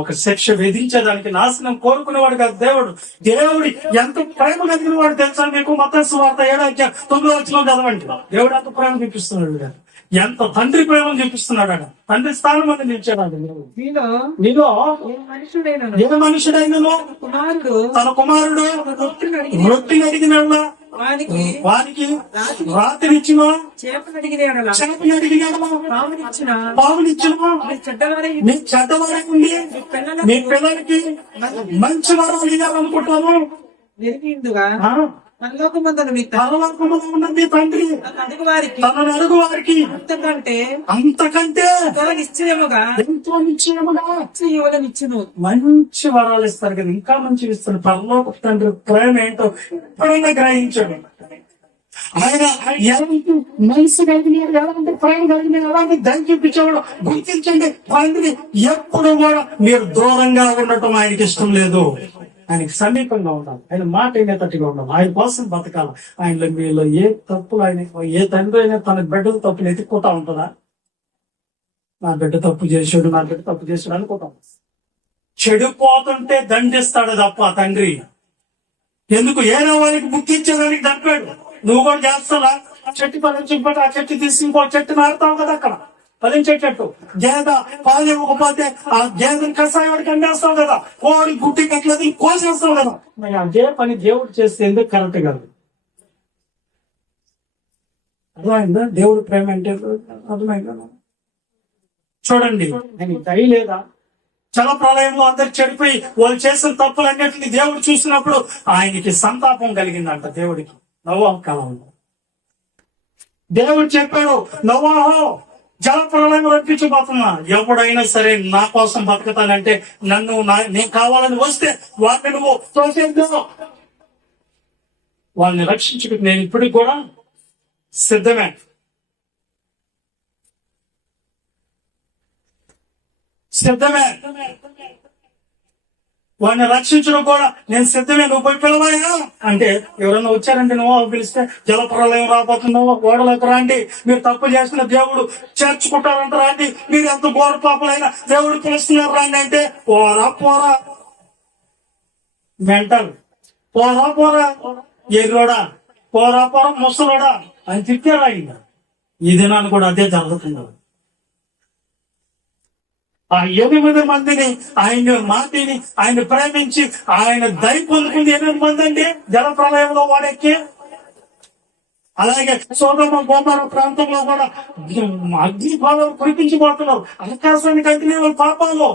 ఒక శిక్ష విధించేదానికి నాశనం కోరుకునేవాడు కాదు దేవుడు. దేవుడి ఎంత ప్రేమ కలిగిన వాడు తెలుసా మీకు? మత్తయి సువార్త 7:9 చదవండి. దేవుడు ఎంత ప్రేమ చూపిస్తున్నాడు కదా, ఎంత తండ్రి ప్రేమను చూపిస్తున్నాడు. తండ్రి స్థానం అని నిలిచాడు. నీలో ఏ మనుషుడైనను తన కుమారుడు రొట్టెని అడిగిన వారికి రాత్రినిచ్చిన చేపని అడిగిన పావునిచ్చిన మీ చెడ్డవారై ఉండి మీ పిల్లలకి మంచి వారు అడిగారనుకుంటాను. పరలోకమందున మీ తండ్రి తనను అడుగు వారికి అంతకంటే ఎంతో నిశ్చయముగా మంచి వరాలు ఇస్తారు కదా, ఇంకా మంచి ఇస్తారు. పరలోక తండ్రి ప్రేమ ఏంటో ఎప్పుడైనా గ్రహించాడు. ఆయన ఎలాంటి మనసు కలిగినాడు, ఎలాంటి ప్రేమ కలిగినాడు, ఎలాంటి దయ చూపించేవాడు గుర్తించండి. తండ్రి ఎప్పుడు కూడా మీరు దూరంగా ఉండటం ఆయనకి ఇష్టం లేదు. ఆయనకి సమీపంగా ఉండాలి. ఆయన మాట అయినట్టుగా ఉండాలి. ఆయన కోసం బతకాలి. ఆయనలో మీలో ఏ తప్పులు ఏ తండ్రి అయినా తన బిడ్డలు తప్పులు ఎత్తుక్కుంటా ఉంటుందా? నా బిడ్డ తప్పు చేసాడు అనుకుంటాం. చెడిపోతుంటే దండిస్తాడు తప్ప తండ్రి ఎందుకు ఏదో వారికి బుక్కించేదానికి దంపాడు. నువ్వు కూడా చేస్తావా? చెట్టు ఫలించకపోతే ఆ చెట్టు తీసి ఇంకో చెట్టు నాటుతావు కదా, అక్కడ ఫలించేటట్టు. గేద పాలు ఇవ్వకపోతే ఆ గేదెని కషాయాడికి అందేస్తావు కదా, కోడి గుడ్డి కట్లేదు కోసేస్తావు కదా. అదే పని దేవుడు చేస్తే ఎందుకు కరెక్ట్ కాదు? అర్థమైందా? దేవుడు ప్రేమ అంటే అర్థమైందా? చూడండి, ఆయన దయ లేదా? జల ప్రళయంలో అందరు చెడిపోయి వాళ్ళు చేసిన తప్పులన్నింటినీ దేవుడు చూసినప్పుడు ఆయనకి సంతాపం కలిగిందంట. దేవుడికి నోవాహు కాలంలో దేవుడు చెప్పాడు, నోవాహు జల ప్రళయం రప్పించబోతున్నా. ఎవడైనా సరే నా కోసం బతుకుతానంటే నేను కావాలని వస్తే వాడిని నువ్వు తోసేద్దాం. వాళ్ళని రక్షించుకు నేను ఇప్పటికి కూడా సిద్ధమే. వాడిని రక్షించడం కూడా నేను సిద్ధమే. నువ్వు పోయి పిలవాయా అంటే ఎవరన్నా వచ్చారంటే నువ్వు పిలిస్తే జల ప్రళయం రాబోతున్నావు, ఓడలకు రాండి, మీరు తప్పు చేసిన దేవుడు చేర్చుకుంటారంట రాండి, మీరు ఎంత ఘోర పాపలైనా దేవుడు పిలుస్తున్నారు రాండి అంటే పోరా మెంటల్, పోరా ఎర్రోడా, పోరా ముసలోడా అని తిట్టారు. ఆయన ఈ దినాన్ని కూడా అదే జరుగుతుంది. ఆ 8 మందిని ఆయన మాటిని ఆయన ప్రేమించి ఆయన దయ పొందుకుంది 8 మంది అండి జల ప్రళయంలో వాడెక్కి. అలాగే సోదమ గోమర ప్రాంతంలో కూడా అగ్నిపాలు కురిపించబోతున్నారు. ఆకాశానికి అగ్ని వాళ్ళ పాపాలు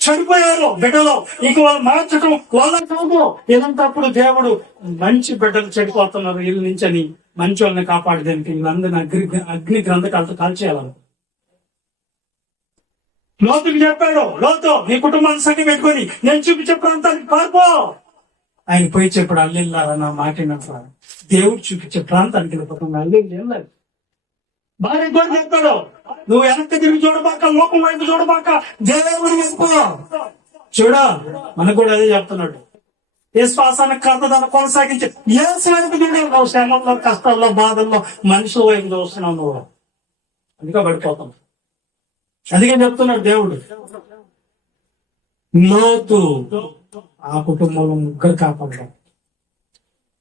చనిపోయారు బిడ్డలు. ఇక వాళ్ళు మార్చడం వాళ్ళ కాదు. ఇలాంటప్పుడు దేవుడు మంచి బిడ్డలు చెడిపోతున్నారు వీళ్ళ నుంచి అని మంచి వాళ్ళని కాపాడడానికి వీళ్ళందరినీ అగ్ని గ్రంథకాలతో కాల్చేయాలి. లోతుకి చెప్పాడు, లోతు నీ కుటుంబాన్ని సంఖ్య పెట్టుకొని నేను చూపించే ప్రాంతానికి పారిపో. ఆయన పోయి చెప్పాడు, అల్లెళ్ళారా నా మాట విన్నారా? దేవుడు చూపించే ప్రాంతానికి వెళ్ళిపోతుంది. అల్లెళ్ళు ఏం లేదు. భార్య కూడా చెప్తాడు, నువ్వు వెనక్కి తిరిగి చూడబాక, లోకం వైపు చూడబాక, దేవుడి వైపు చూడ. మనకు కూడా అదే చెప్తున్నాడు. ఏ శ్వాసాన్ని కర్తదాన్ని కొనసాగించి ఏ వైపు చూడాలి, శ్రమంలో, కష్టాల్లో, బాధల్లో మనుషుల వైపు చూస్తున్నావు నువ్వు, అందుకే పడిపోతాం. అందుకే చెప్తున్నాడు దేవుడు. లోతు ఆ కుటుంబంలో ముగ్గురు కాపాడడం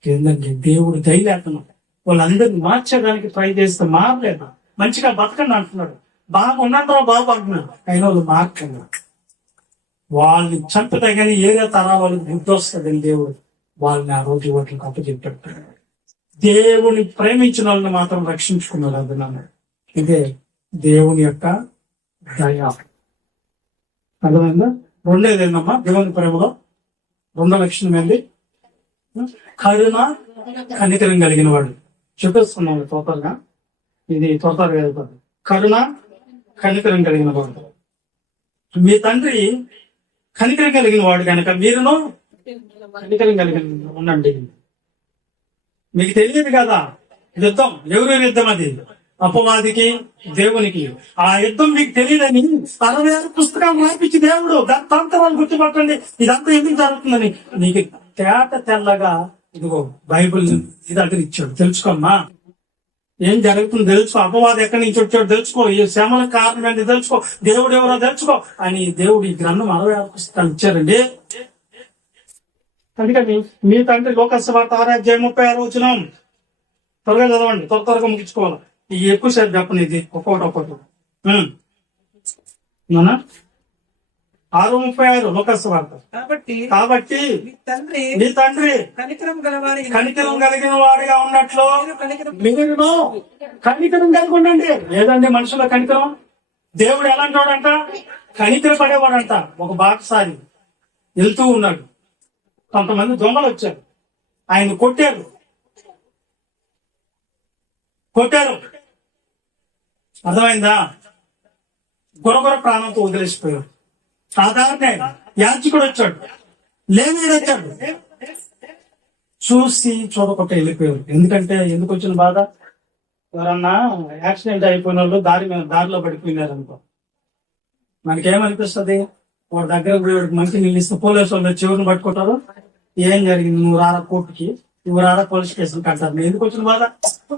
ఏంటంటే దేవుడు దయలేకున్నాడు. వాళ్ళందరినీ మార్చడానికి ట్రై చేస్తే మారలేదు. మంచిగా బతకండి అంటున్నాడు, బాగా ఉన్నంతలో బాగా అంటున్నాడు, అయినా వాళ్ళు మార్కండి. వాళ్ళని చంపితే కానీ ఏరే తరా వాళ్ళకి బుద్ధి వస్తుందని దేవుడు వాళ్ళని ఆ రోజు వాటికి అప్పచెప్పాడు. దేవుని ప్రేమించిన వాళ్ళని మాత్రం రక్షించుకున్నాడు. అది నన్ను ఇదే దేవుని యొక్క దయ. అర్థమైందా? రెండేది ఏందమ్మా దేవుని ప్రేమలో రెండో లక్షణం ఏంది? కరుణ, కనికరం కలిగిన వాడు. చూపిస్తున్నాను తోతరుగా, ఇది తోతరుగా వెళ్తుంది. కరుణ, కనికరం కలిగిన వాడు. మీ తండ్రి కనికరం కలిగిన వాడు కనుక మీరును కనికరం కలిగిన ఉండండి. మీకు తెలియదు కదా యుద్ధం, ఎవరి యుద్ధం అది? అపవాదికి, దేవునికి. ఆ యుద్ధం మీకు తెలియదని 66 పుస్తకాలు మార్పించి దేవుడు గతాంతరాలు గుర్తుపట్టండి, ఇదంతా ఎందుకు జరుగుతుందని నీకు తేట తెల్లగా ఇదిగో బైబిల్ ఇది దగ్గర ఇచ్చాడు. తెలుసుకోమ్మా, ఏం జరుగుతుంది తెలుసుకో, అపవాది ఎక్కడి నుంచి వచ్చాడు తెలుసుకో, ఈ శ్రమల కారణం ఏంటి తెలుసుకో, దేవుడు ఎవరో తెలుసుకో అని దేవుడు ఈ గ్రంథం 66 పుస్తకాలు ఇచ్చారండి. అందుకని మీ తండ్రి లోకస్వార్త 6:36 వచనం త్వరగా చదవండి, త్వరగా ముగించుకోవాలి. ఈ ఎక్కువసేపు చెప్పండి, ఇది ఒక్కొక్కటి. 6:36 లోకస్వార్త. కాబట్టి నీ తండ్రి కనికరం కలిగిన వాడిగా ఉన్నట్లు మీరు కనికరం కలిగి ఉండండి. ఏదండి మనుషుల కనికరం? దేవుడు ఎలాంటి వాడంట? కనికర పడేవాడంట. ఒక బాటసారి వెళ్తూ ఉన్నాడు, కొంతమంది దొంగలు వచ్చారు, ఆయన కొట్టారు. అర్థమైందా? గొరగొర ప్రాణంతో వదిలేసిపోయారు. సాధారణ యాజకుడు వచ్చాడు, లేవీయుడు వచ్చాడు, చూసి చూడకుండా వెళ్ళిపోయారు. ఎందుకంటే ఎందుకు వచ్చిన బాధ? ఎవరన్నా యాక్సిడెంట్ అయిపోయిన వాళ్ళు దారిలో పడిపోయినారు అనుకో, మనకేమనిపిస్తుంది? వాడి దగ్గర మంచి నిలిస్తే పోలీసు వాళ్ళు చెవుని పట్టుకుంటారు, ఏం జరిగింది, నువ్వు రారా కోర్టుకి, నువ్వు రారా పోలీస్ స్టేషన్ కట్టారు, ఎందుకు వచ్చిన బాధ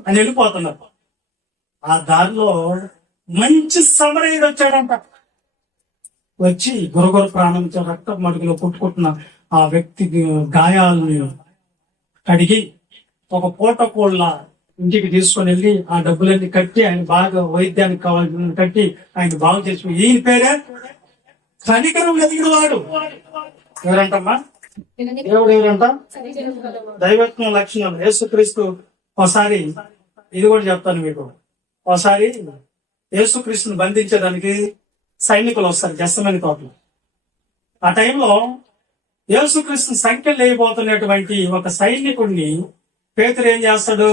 అని వెళ్ళిపోతున్నారు. ఆ దారిలో మంచి సమరయుడు వచ్చాడంట. వచ్చి గొరగొర ప్రాణం రక్త మడుగులో కొట్టుకుంటున్న ఆ వ్యక్తి గాయాలని కడిగి ఒక పూట కోళ్ళ ఇంటికి తీసుకొని వెళ్ళి ఆ డబ్బులన్నీ కట్టి ఆయన బాగా వైద్యానికి కావాల్సిన కట్టి ఆయన బాగు చేసి, ఈయన పేరే కనికరం కలిగిన వాడు. ఎవరంటమ్మా? దేవుడు ఎవరంట? దైవత్వం లక్షణాలు. యేసుక్రీస్తు ఒకసారి ఇది కూడా చెప్తాను మీకు. ఒకసారి యేసుక్రీస్తుని బంధించడానికి సైనికులు వస్తారు గెత్సేమనే తోటలో. ఆ టైంలో యేసుక్రీస్తుని సంఖ్యలు వేయబోతున్నటువంటి ఒక సైనికుడిని పేతురు ఏం చేస్తాడు?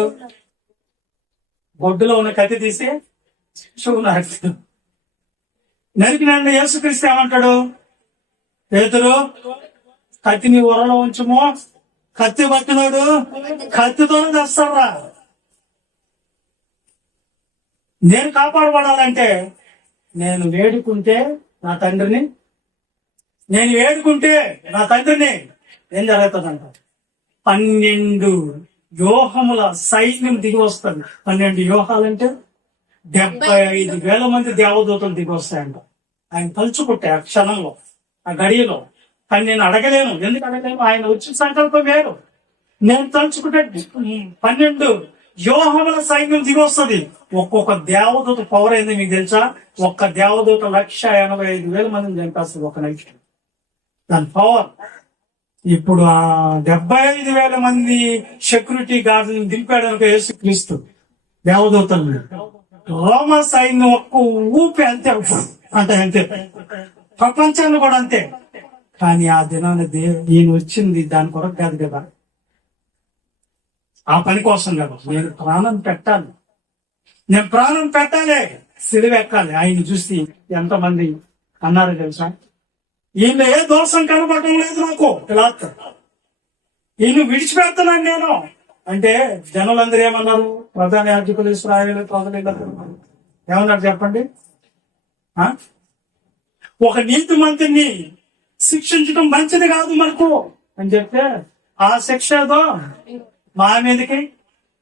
బొడ్డులో ఉన్న కత్తి తీసి చెవు నరుకుతాడు. నరికినండి యేసుక్రీస్తు ఏమంటాడు? పేతురు, కత్తిని ఉరలో ఉంచుమో, కత్తి పట్టినాడు కత్తితోనే తెస్తారా. నేను కాపాడబడాలంటే నేను వేడుకుంటే నా తండ్రిని ఏం జరుగుతుందంట? 12 వ్యూహముల సైన్యం దిగి వస్తుంది. 12 వ్యూహాలంటే 75,000 మంది దేవదూతలు దిగి వస్తాయంట. ఆయన తలుచుకుంటే ఆ క్షణంలో, ఆ గడియలో. కానీ నేను అడగలేను. ఎందుకు అడగలేను? ఆయన వచ్చిన సంకల్పం వేరు. నేను తలుచుకుంటే 12 వ్యూహముల సైన్యం దిగి వస్తుంది. ఒక్కొక్క దేవదూత పవర్ అయింది మీకు తెలుసా? ఒక్క దేవదూత 185,000 మందిని చంపేస్తుంది ఒక నైట్. దాని పవర్. ఇప్పుడు ఆ 75,000 మంది సెక్యూరిటీ గార్డులను దింపాడు యేసుక్రీస్తు దేవదూతల్ని. రోమ సైన్యం ఒక్క ఊపి అంతే అంతే, ప్రపంచాన్ని కూడా అంతే. కానీ ఆ దినాన్ని ఈయన వచ్చింది దాని కొరకు కాదు కదా, ఆ పని కోసం కదా. నేను ప్రాణం పెట్టాలి, సిలువ ఎక్కాలి. ఆయన చూసి ఎంతమంది అన్నారు తెలుసా? ఈయన ఏ దోషం కనపడటం లేదు నాకు, పిలాతు ఈయన విడిచిపెడతాను నేను అంటే జనులందరూ ఏమన్నారు? ప్రధాన యాజకులు ఇశ్రాయేలు ప్రజలందరూ ఏమన్నారు చెప్పండి? ఆ? ఒక నీతి మంత్రిని శిక్షించడం మంచిది కాదు మనకు అని చెప్తే ఆ శిక్ష ఏదో మా మీదకి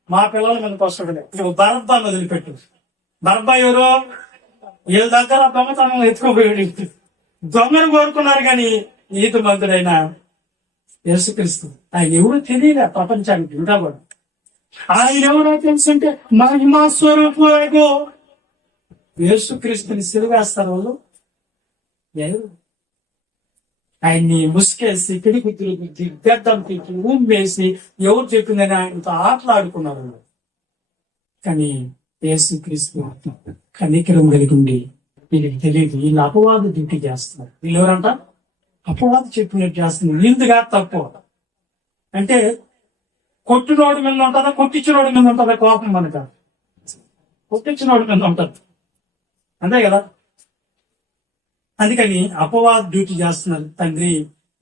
మా పిల్లల మీదకి వస్తుంది. నువ్వు బరబ్బాను వదిలిపెట్టు. బరబ్బా ఎవరు? వీళ్ళ దగ్గర దొంగతనం ఎత్తుకోపోయాడు. దొంగను కోరుకున్నారు కానీ నీతి మంత్రుడైన యేసుక్రీస్తు ఆయన ఎవరు తెలియలే ప్రపంచానికి ఇంకా కూడా. ఆయన ఎవరో తెలుసుంటే మహిమా స్వరూపు యేసుక్రీస్తుని సిలువేస్తారు వాళ్ళు. ఎవరు? ఆయన్ని ముసుకేసి పిడిగుద్దులు గుద్ది గడ్డం పీకి ఊమ్మేసి ఎవరు చెప్పిందని ఆయనతో ఆటలాడుకున్నారు. కానీ యేసుక్రీస్తు కనికరం కలిగి ఉండి వీళ్ళకి తెలియదు, వీళ్ళు అపవాద డ్యూటీ చేస్తున్నారు. వీళ్ళు ఎవరంట? అపవాద చెప్పినట్టు చేస్తున్నారు. వీళ్ళుగా తప్పు అంటే కొట్టినోడి మీద ఉంటుందా, కొట్టించినోడి మీద ఉంటుందా కోపం? మనక కొట్టించినోడి మీద ఉంటుంది, అంతే కదా. అందుకని అపవాద డ్యూటీ చేస్తున్నారు. తండ్రి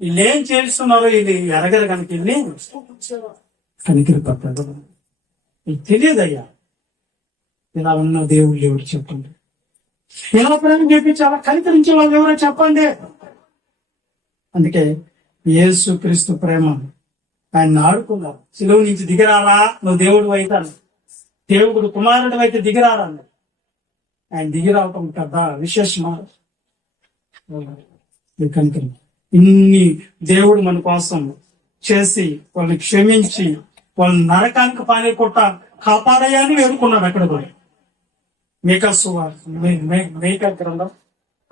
వీళ్ళు ఏం చేస్తున్నారో ఇది ఎరగరు కనుక వెళ్ళి కనికరి పడతాడు. ఇది తెలియదయ్యా. ఇలా ఉన్న దేవుళ్ళు ఎవరు చెప్పండి? ఇలా ప్రేమ చూపించి అలా కనికరించే వాళ్ళు ఎవరో చెప్పండి. అందుకే యేసు క్రీస్తు ప్రేమ ఆయన ఆడుకున్నారు. సిలువ నుంచి దిగిరారా, నువ్వు దేవుడు అవుతాను, దేవుడు కుమారుడు అయితే దిగిరారా. ఆయన దిగిరావటం పెద్ద విశేషమా? కనికరం ఇన్ని దేవుడు మన కోసం చేసి వాళ్ళని క్షమించి వాళ్ళని నరకానికి పాని కొట్ట కాపాడయాన్ని వేడుకున్నాడు. అక్కడ కూడా మేకా గ్రంథం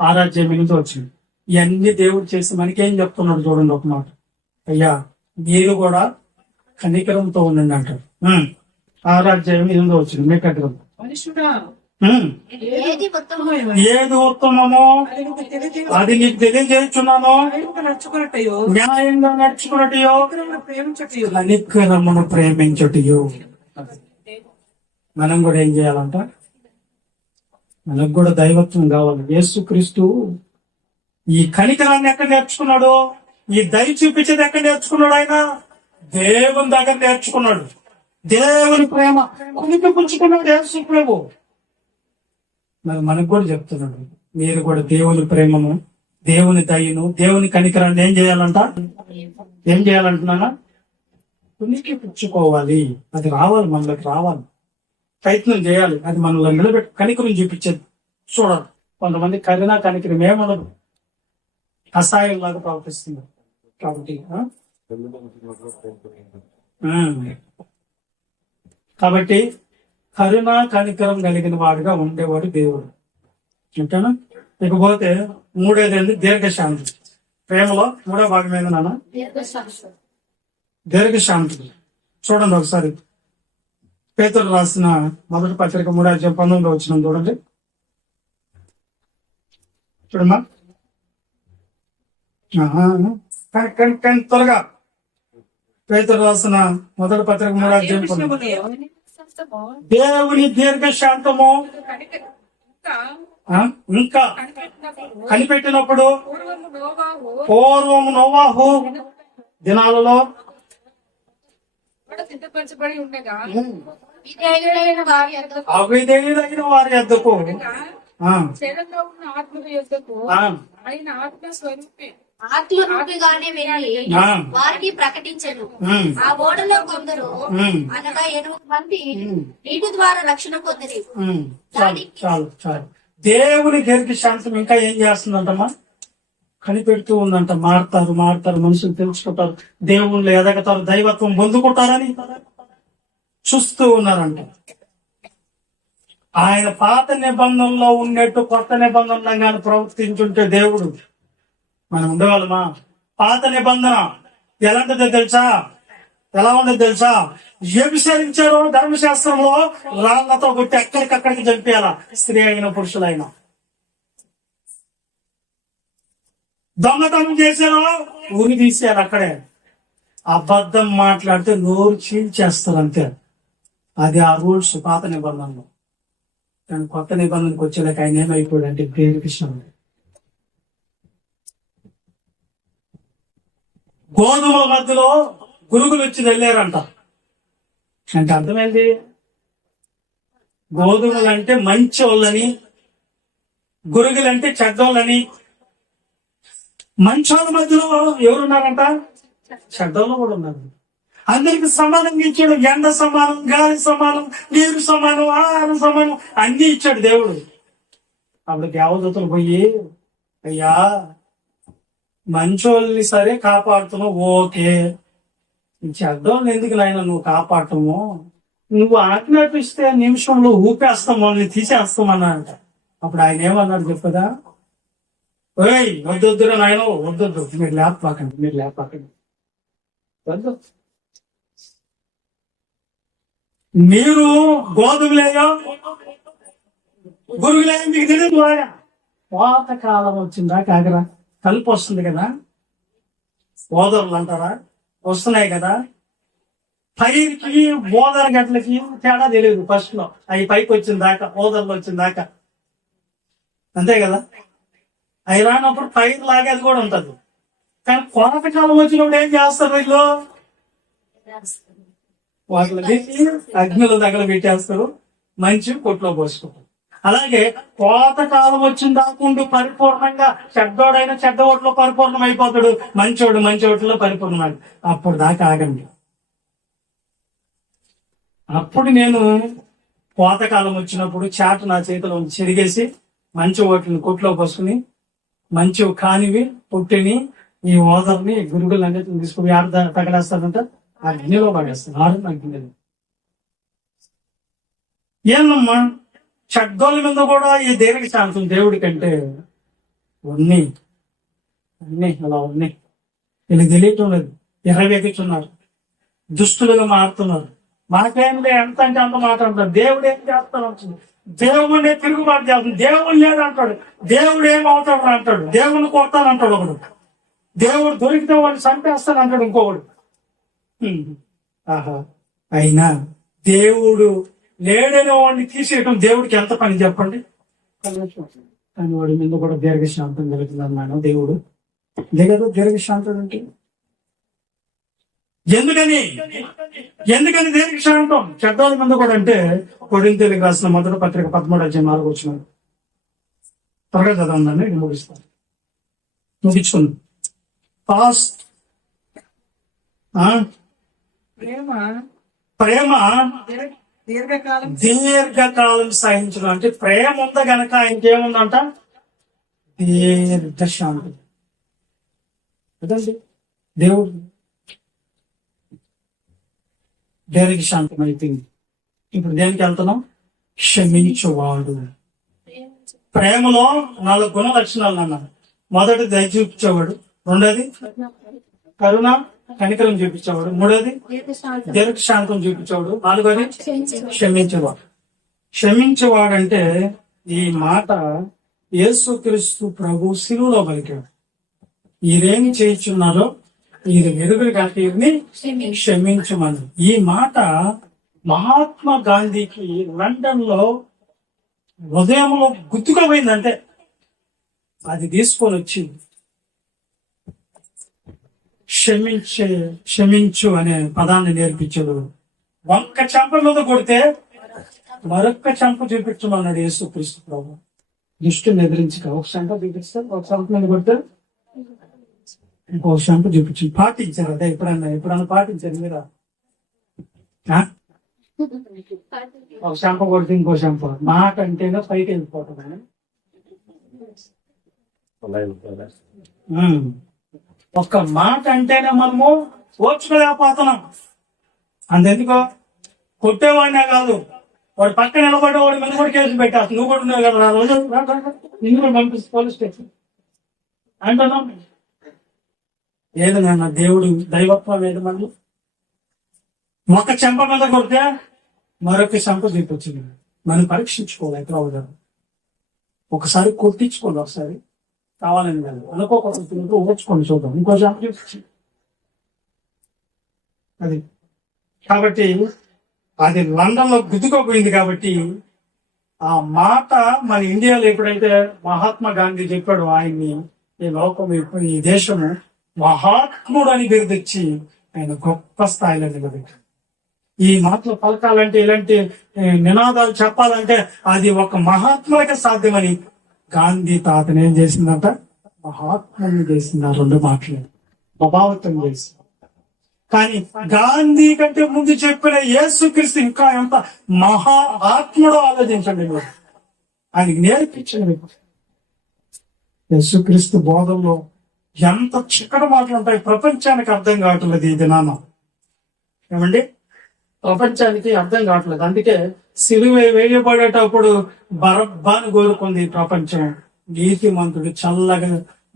6:8 వచ్చింది. ఇవన్నీ దేవుడు చేసి మనకేం చెప్తున్నాడు చూడండి ఒక మాట. అయ్యా మీరు కూడా కనికరంతో ఉండండి అంటారు. 6:8 వచ్చింది మేకా గ్రంథం. మనుషుడా ఏది ఉత్తమమో ఏది ఉత్తమమో అది నీకు తెలియజేస్తున్నాను. నడుచుకున్నట్టయో న్యాయంగా నడుచుకున్నట్టయో ప్రేమించటయో కనికరమును ప్రేమించటయో. మనం కూడా ఏం చేయాలంట? మనకు కూడా దైవత్వం కావాలి. యేసుక్రీస్తు ఈ కనికరాన్ని ఎక్కడ నేర్చుకున్నాడు? ఈ దయ చూపించేది ఎక్కడ నేర్చుకున్నాడు? ఆయన దేవుని దగ్గర నేర్చుకున్నాడు. దేవుని ప్రేమ పుచ్చుకున్నాడు యేసు ప్రభు. మరి మనకు కూడా చెప్తున్నాడు, మీరు కూడా దేవుని ప్రేమను, దేవుని దయను, దేవుని కనికరాన్ని ఏం చేయాలంట? ఏం చేయాలంటున్నానా? పునికి పుచ్చుకోవాలి. అది రావాలి, మనలోకి రావాలి, ప్రయత్నం చేయాలి. అది మనలో నిలబెట్టి కనికరం చూపించేది చూడాలి. కొంతమంది కనికరం ఏమనదు, అసహాయం లాగా ప్రవర్తిస్తున్నారు. కాబట్టి కరుణ కనికరం కలిగిన వాడుగా ఉండేవాడు దేవుడు అంటేనా. ఇకపోతే మూడేది దీర్ఘశాంతి. ప్రేమలో మూడో భాగం ఏంది నాన్న? దీర్ఘశాంతి. చూడండి ఒకసారి పేతురు రాసిన మొదటి పత్రిక 3:19 వచ్చిన చూడండి. చూడమ్మా, కానీ త్వరగా పేతురు రాసిన మొదటి పత్రిక 3:19. దేవుని దీర్ఘశాంతము ఇంకా కనిపెట్టినప్పుడు పూర్వము నోవాహు దినాలలో సిద్ధపరచబడి ఉండగా అవిధేయులైన వారి యొద్దకు శరీరంలో ఉన్న ఆత్మల యొద్దకు ఆయన ఆత్మ స్వరూపి ఆత్మరూపిగానే వెళ్ళి వారికి ప్రకటించను. ఆ ఓడలో కొందరు అనగా 8 మంది నీటి ద్వారా రక్షణ పొందిరి. చాలు చాలు. దేవుని దీర్ఘశాంతం ఇంకా ఏం చేస్తుందంటమ్మా? కనిపెడుతూ ఉందంట. మారుతారు, మనుషులు తెలుసుకుంటారు, దేవుళ్ళు ఎదగతారు, దైవత్వం పొందుకుంటారని చూస్తూ ఉన్నారంట. ఆయన పాత నిబంధనలో ఉన్నట్టు కొత్త నిబంధనలో కానీ ప్రవర్తించుంటే దేవుడు మనం ఉండగలమా? పాత నిబంధన ఎలాంటిదో తెలుసా? ఎలా ఉండదు తెలుసా? వ్యభిచరించారు ధర్మశాస్త్రంలో రాళ్లతో కొట్టి ఎక్కడికక్కడికి చంపేయాల, స్త్రీ అయిన పురుషులైనా. దొంగతనం చేశారో ఊరి తీసేయాలి అక్కడే. అబద్ధం మాట్లాడితే నోరు చీల్చేస్తారు అంతే. అది ఆ రూల్స్ పాత నిబంధనలో. కానీ కొత్త నిబంధనకు వచ్చేలాక ఆయన ఏమైపోయాడు అంటే కృష్ణ గోధుమల మధ్యలో గురుగులు వచ్చి వెళ్ళారంట. అంటే అర్థమైంది, గోధుమలు అంటే మంచి వాళ్ళని, గురుగులు అంటే చెడ్డోళ్ళని. మంచోళ్ళ మధ్యలో ఎవరున్నారంట? చెడ్డోళ్ళు కూడా ఉన్నారు. అందరికి సమానంగా ఇచ్చాడు. ఎండ సమానం, గాలి సమానం, నీరు సమానం, ఆహారం సమానం, అన్ని ఇచ్చాడు దేవుడు. అప్పుడు దేవదూతలు పోయి, అయ్యా మంచోళ్ళని సరే కాపాడుతున్నావు, ఓకే, చెడ్డోళ్ళని ఎందుకు నాయన నువ్వు కాపాడటము? నువ్వు ఆజ్ఞాపిస్తే నిమిషంలో ఊపేస్తాము, నేను తీసేస్తామన్నా అంట. అప్పుడు ఆయన ఏమన్నాడు చెప్పదా? ఓయ్ వద్దొద్దురా నాయన, వద్దొద్దు, మీరు లేపాకండి వద్దు. మీరు గోధుమలేయో గురుగులేయో మీకు తెలియదు. కోత కాలం వచ్చిందా కాకరా, కలుపు వస్తుంది కదా, ఓదర్లు అంటారా, వస్తున్నాయి కదా. పైకి ఓదర గట్లకి తేడా తెలియదు ఫస్ట్ లో, అవి పైకి వచ్చిన దాకా, ఓదర్లు వచ్చిన దాకా, అంతే కదా. అవి రానప్పుడు పైరు లాగేది కూడా ఉంటది. కానీ కోత కాలం వచ్చినప్పుడు ఏం చేస్తారు వీళ్ళు? వాటిని తీసి అగ్నిలో పెట్టేస్తారు, మంచి కొట్లో పోసుకుంటారు. అలాగే కోత కాలం వచ్చిన దాకుంటూ పరిపూర్ణంగా చెడ్డోడైన చెడ్డ ఓట్లో పరిపూర్ణం అయిపోతాడు, మంచోడు మంచి ఓట్లో పరిపూర్ణం. అప్పుడు దాకా ఆగండి. అప్పుడు నేను కోతకాలం వచ్చినప్పుడు చాటు నా చేతిలో చెరిగేసి మంచి ఓట్లని కొట్లో పోసుకుని, మంచి కానివి పుట్టిని ఈ ఓదర్ని గురుగులు అన్నిటిని తీసుకుని ఆడ తగలేస్తాడంట, అగ్నిలో పడేస్తాడు. ఆరు అగ్నిలో. ఏమమ్మా చెడ్డోళ్ళ మీద కూడా ఈ దేనికి శాంతం దేవుడి కంటే ఉన్నాయి, అన్నీ అలా ఉన్నాయి. వీళ్ళకి తెలియటం లేదు, ఎర్రవెక్కుతున్నారు, దుస్తులుగా మారుతున్నారు. మాకేంటే ఎంత అంటే అంత మాట అంటారు. దేవుడు ఏం చేస్తాను అంటుంది, దేవుడే తిరుగుబాటు చేస్తుంది. దేవుడు లేదంటాడు, దేవుడు ఏమవుతాడు అంటాడు, దేవుడిని కొడతానంటాడు ఒకడు, దేవుడు దొరికితే వాడిని చంపేస్తాను అంటాడు ఇంకొకడు. ఆహా, అయినా దేవుడు లేడని వాడిని తీసేయడం దేవుడికి ఎంత పని చెప్పండి. కానీ వాడి మీద కూడా దీర్ఘశాంతం కలుగుతుంది అన్నాడు దేవుడు. లేదా దీర్ఘశాంతం అంటే ఎందుకని దీర్ఘశాంతం చెడ్డోళ్ళ మీద కూడా అంటే, కొరింథీయులకు రాసిన మొదటి పత్రిక 13:4 వచ్చిన త్వరగా చదవండి, ముగిస్తాను, ముగించుకుంది. ఫాస్ట్. ప్రేమ దీర్ఘకాలం సహించడం అంటే, ప్రేమ ఉందా గనక ఇంకేముందంట? దీర్ఘశాంతం. కదండి దేవుడు దీర్ఘశాంతం అయిపోయింది. ఇప్పుడు దేనికి వెళ్తున్నాం? క్షమించువాడు. ప్రేమలో 4 గుణ లక్షణాలు అన్నారు. మొదటి దయ చూపించేవాడు, రెండోది కరుణ కనికరం చూపించేవాడు, మూడోది దీర్ఘశాంతం చూపించేవాడు, నాలుగోది క్షమించేవాడు. క్షమించేవాడంటే ఈ మాట యేసుక్రీస్తు ప్రభు శిలువలో పలికాడు. ఈరేమి చేయించున్నారో వీరి వెలుగులు కనుక వీరిని క్షమించమని. ఈ మాట మహాత్మా గాంధీకి లండన్ లో హృదయంలో గుర్తుకుపోయిందంటే అది తీసుకొని వచ్చి క్షమించు అనే పదాన్ని నేర్పించాడు. ఒక్క చెంప మీద కొడితే మరొక్క చెంప చూపించమన్నాడు యేసుక్రీస్తు ప్రభు. దుష్టుని ఎదిరించక ఒక చెంప చూపిస్తారు, ఒక చెంప మీద కొడితే ఇంకో చెంప చూపించి పాటించారు. అదే ఎప్పుడన్నా పాటించారు మీరు? ఒక చెంప కొడితే ఇంకో చెంప. మాట అంటేనే పైకి వెళ్ళిపోతుంది. ఒక్క మాట అంటేనే మనము ఓర్చుకోలేకపోతున్నాం. అంతెందుకో కొట్టేవాడినే కాదు, వాడు పక్కన నిలబడి వాడి మీద కూడా కేసు పెట్టారు. నువ్వు కూడా ఉన్నావు కదా, నిన్ను కూడా పంపిస్తే పోలీస్ స్టేషన్ అంటున్నాం. ఏది నాన్న దేవుడు దైవత్వం ఏది? మళ్ళీ ఒక చెంప మీద కొడితే మరొక చెంప చూపించింది. మనం పరీక్షించుకోవాలి. ఎక్కడ అవుతారు ఒకసారి కొట్టించుకోండి, ఒకసారి కావాలని కాదు, అనుకోకుండా ఓర్చుకోండి, చూద్దాం ఇంకో చెంప చూపించి. అది కాబట్టి అది లండన్ లో గుద్దుకోపోయింది. కాబట్టి ఆ మాట మన ఇండియాలో ఎప్పుడైతే మహాత్మా గాంధీ చెప్పాడు, ఆయన్ని ఈ లోకం ఈ దేశము మహాత్ముడు అని బిరుదొచ్చి ఆయన గొప్ప స్థాయిలో నిలబెట్టాడు. ఈ మాటలు పలకాలంటే ఇలాంటి నినాదాలు చెప్పాలంటే అది ఒక మహాత్ములకే సాధ్యమని గాంధీ తాతను ఏం చేసిందంట, మహాత్ముని చేసింది. ఆ రెండు మాటలు ప్రభావితం చేసింది. కానీ గాంధీ కంటే ముందు చెప్పిన యేసుక్రీస్తు ఇంకా ఎంత మహా ఆత్ముడో ఆలోచించండి మీరు. ఆయనకి నేర్పించండి. యేసుక్రీస్తు బోధనలో ఎంత చిక్కటి మాటలు ఉంటాయి, ప్రపంచానికి అర్థం కావట్లేదు ఈ దినాన. ఏమండి, ప్రపంచానికి అర్థం కావట్లేదు. అందుకే సిలువ వేయబడేటప్పుడు బరబ్బాను కోరుకుంది ఈ ప్రపంచం. నీతిమంతుడు చల్లగా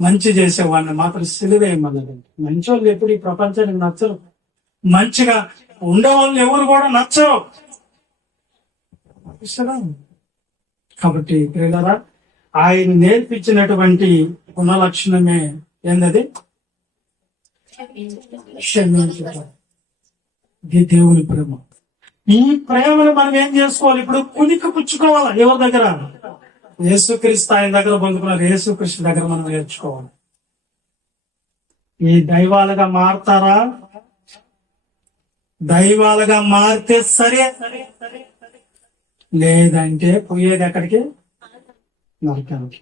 మంచి చేసేవాడిని మాత్రం సిలువేయమన్నది. మంచోళ్ళు ఎప్పుడు ఈ ప్రపంచానికి నచ్చరు, మంచిగా ఉండేవాళ్ళు ఎవరు కూడా నచ్చరు. కాబట్టి ప్రియులారా, ఆయన నేర్పించినటువంటి గుణలక్షణమే ఏందది? క్షమించడం. ఇది దేవుని ప్రేమ. ఈ ప్రేమను మనం ఏం చేసుకోవాలి? ఇప్పుడు కునికి పుచ్చుకోవాలి. ఎవరి దగ్గర? యేసుక్రీస్తు ఆయన దగ్గర పొందుకున్నారు. యేసుక్రీస్తు దగ్గర మనం నేర్చుకోవాలి. ఈ దైవాలుగా మారతారా? దైవాలుగా మారితే సరే, లేదంటే పోయేది ఎక్కడికి? నరకానికి.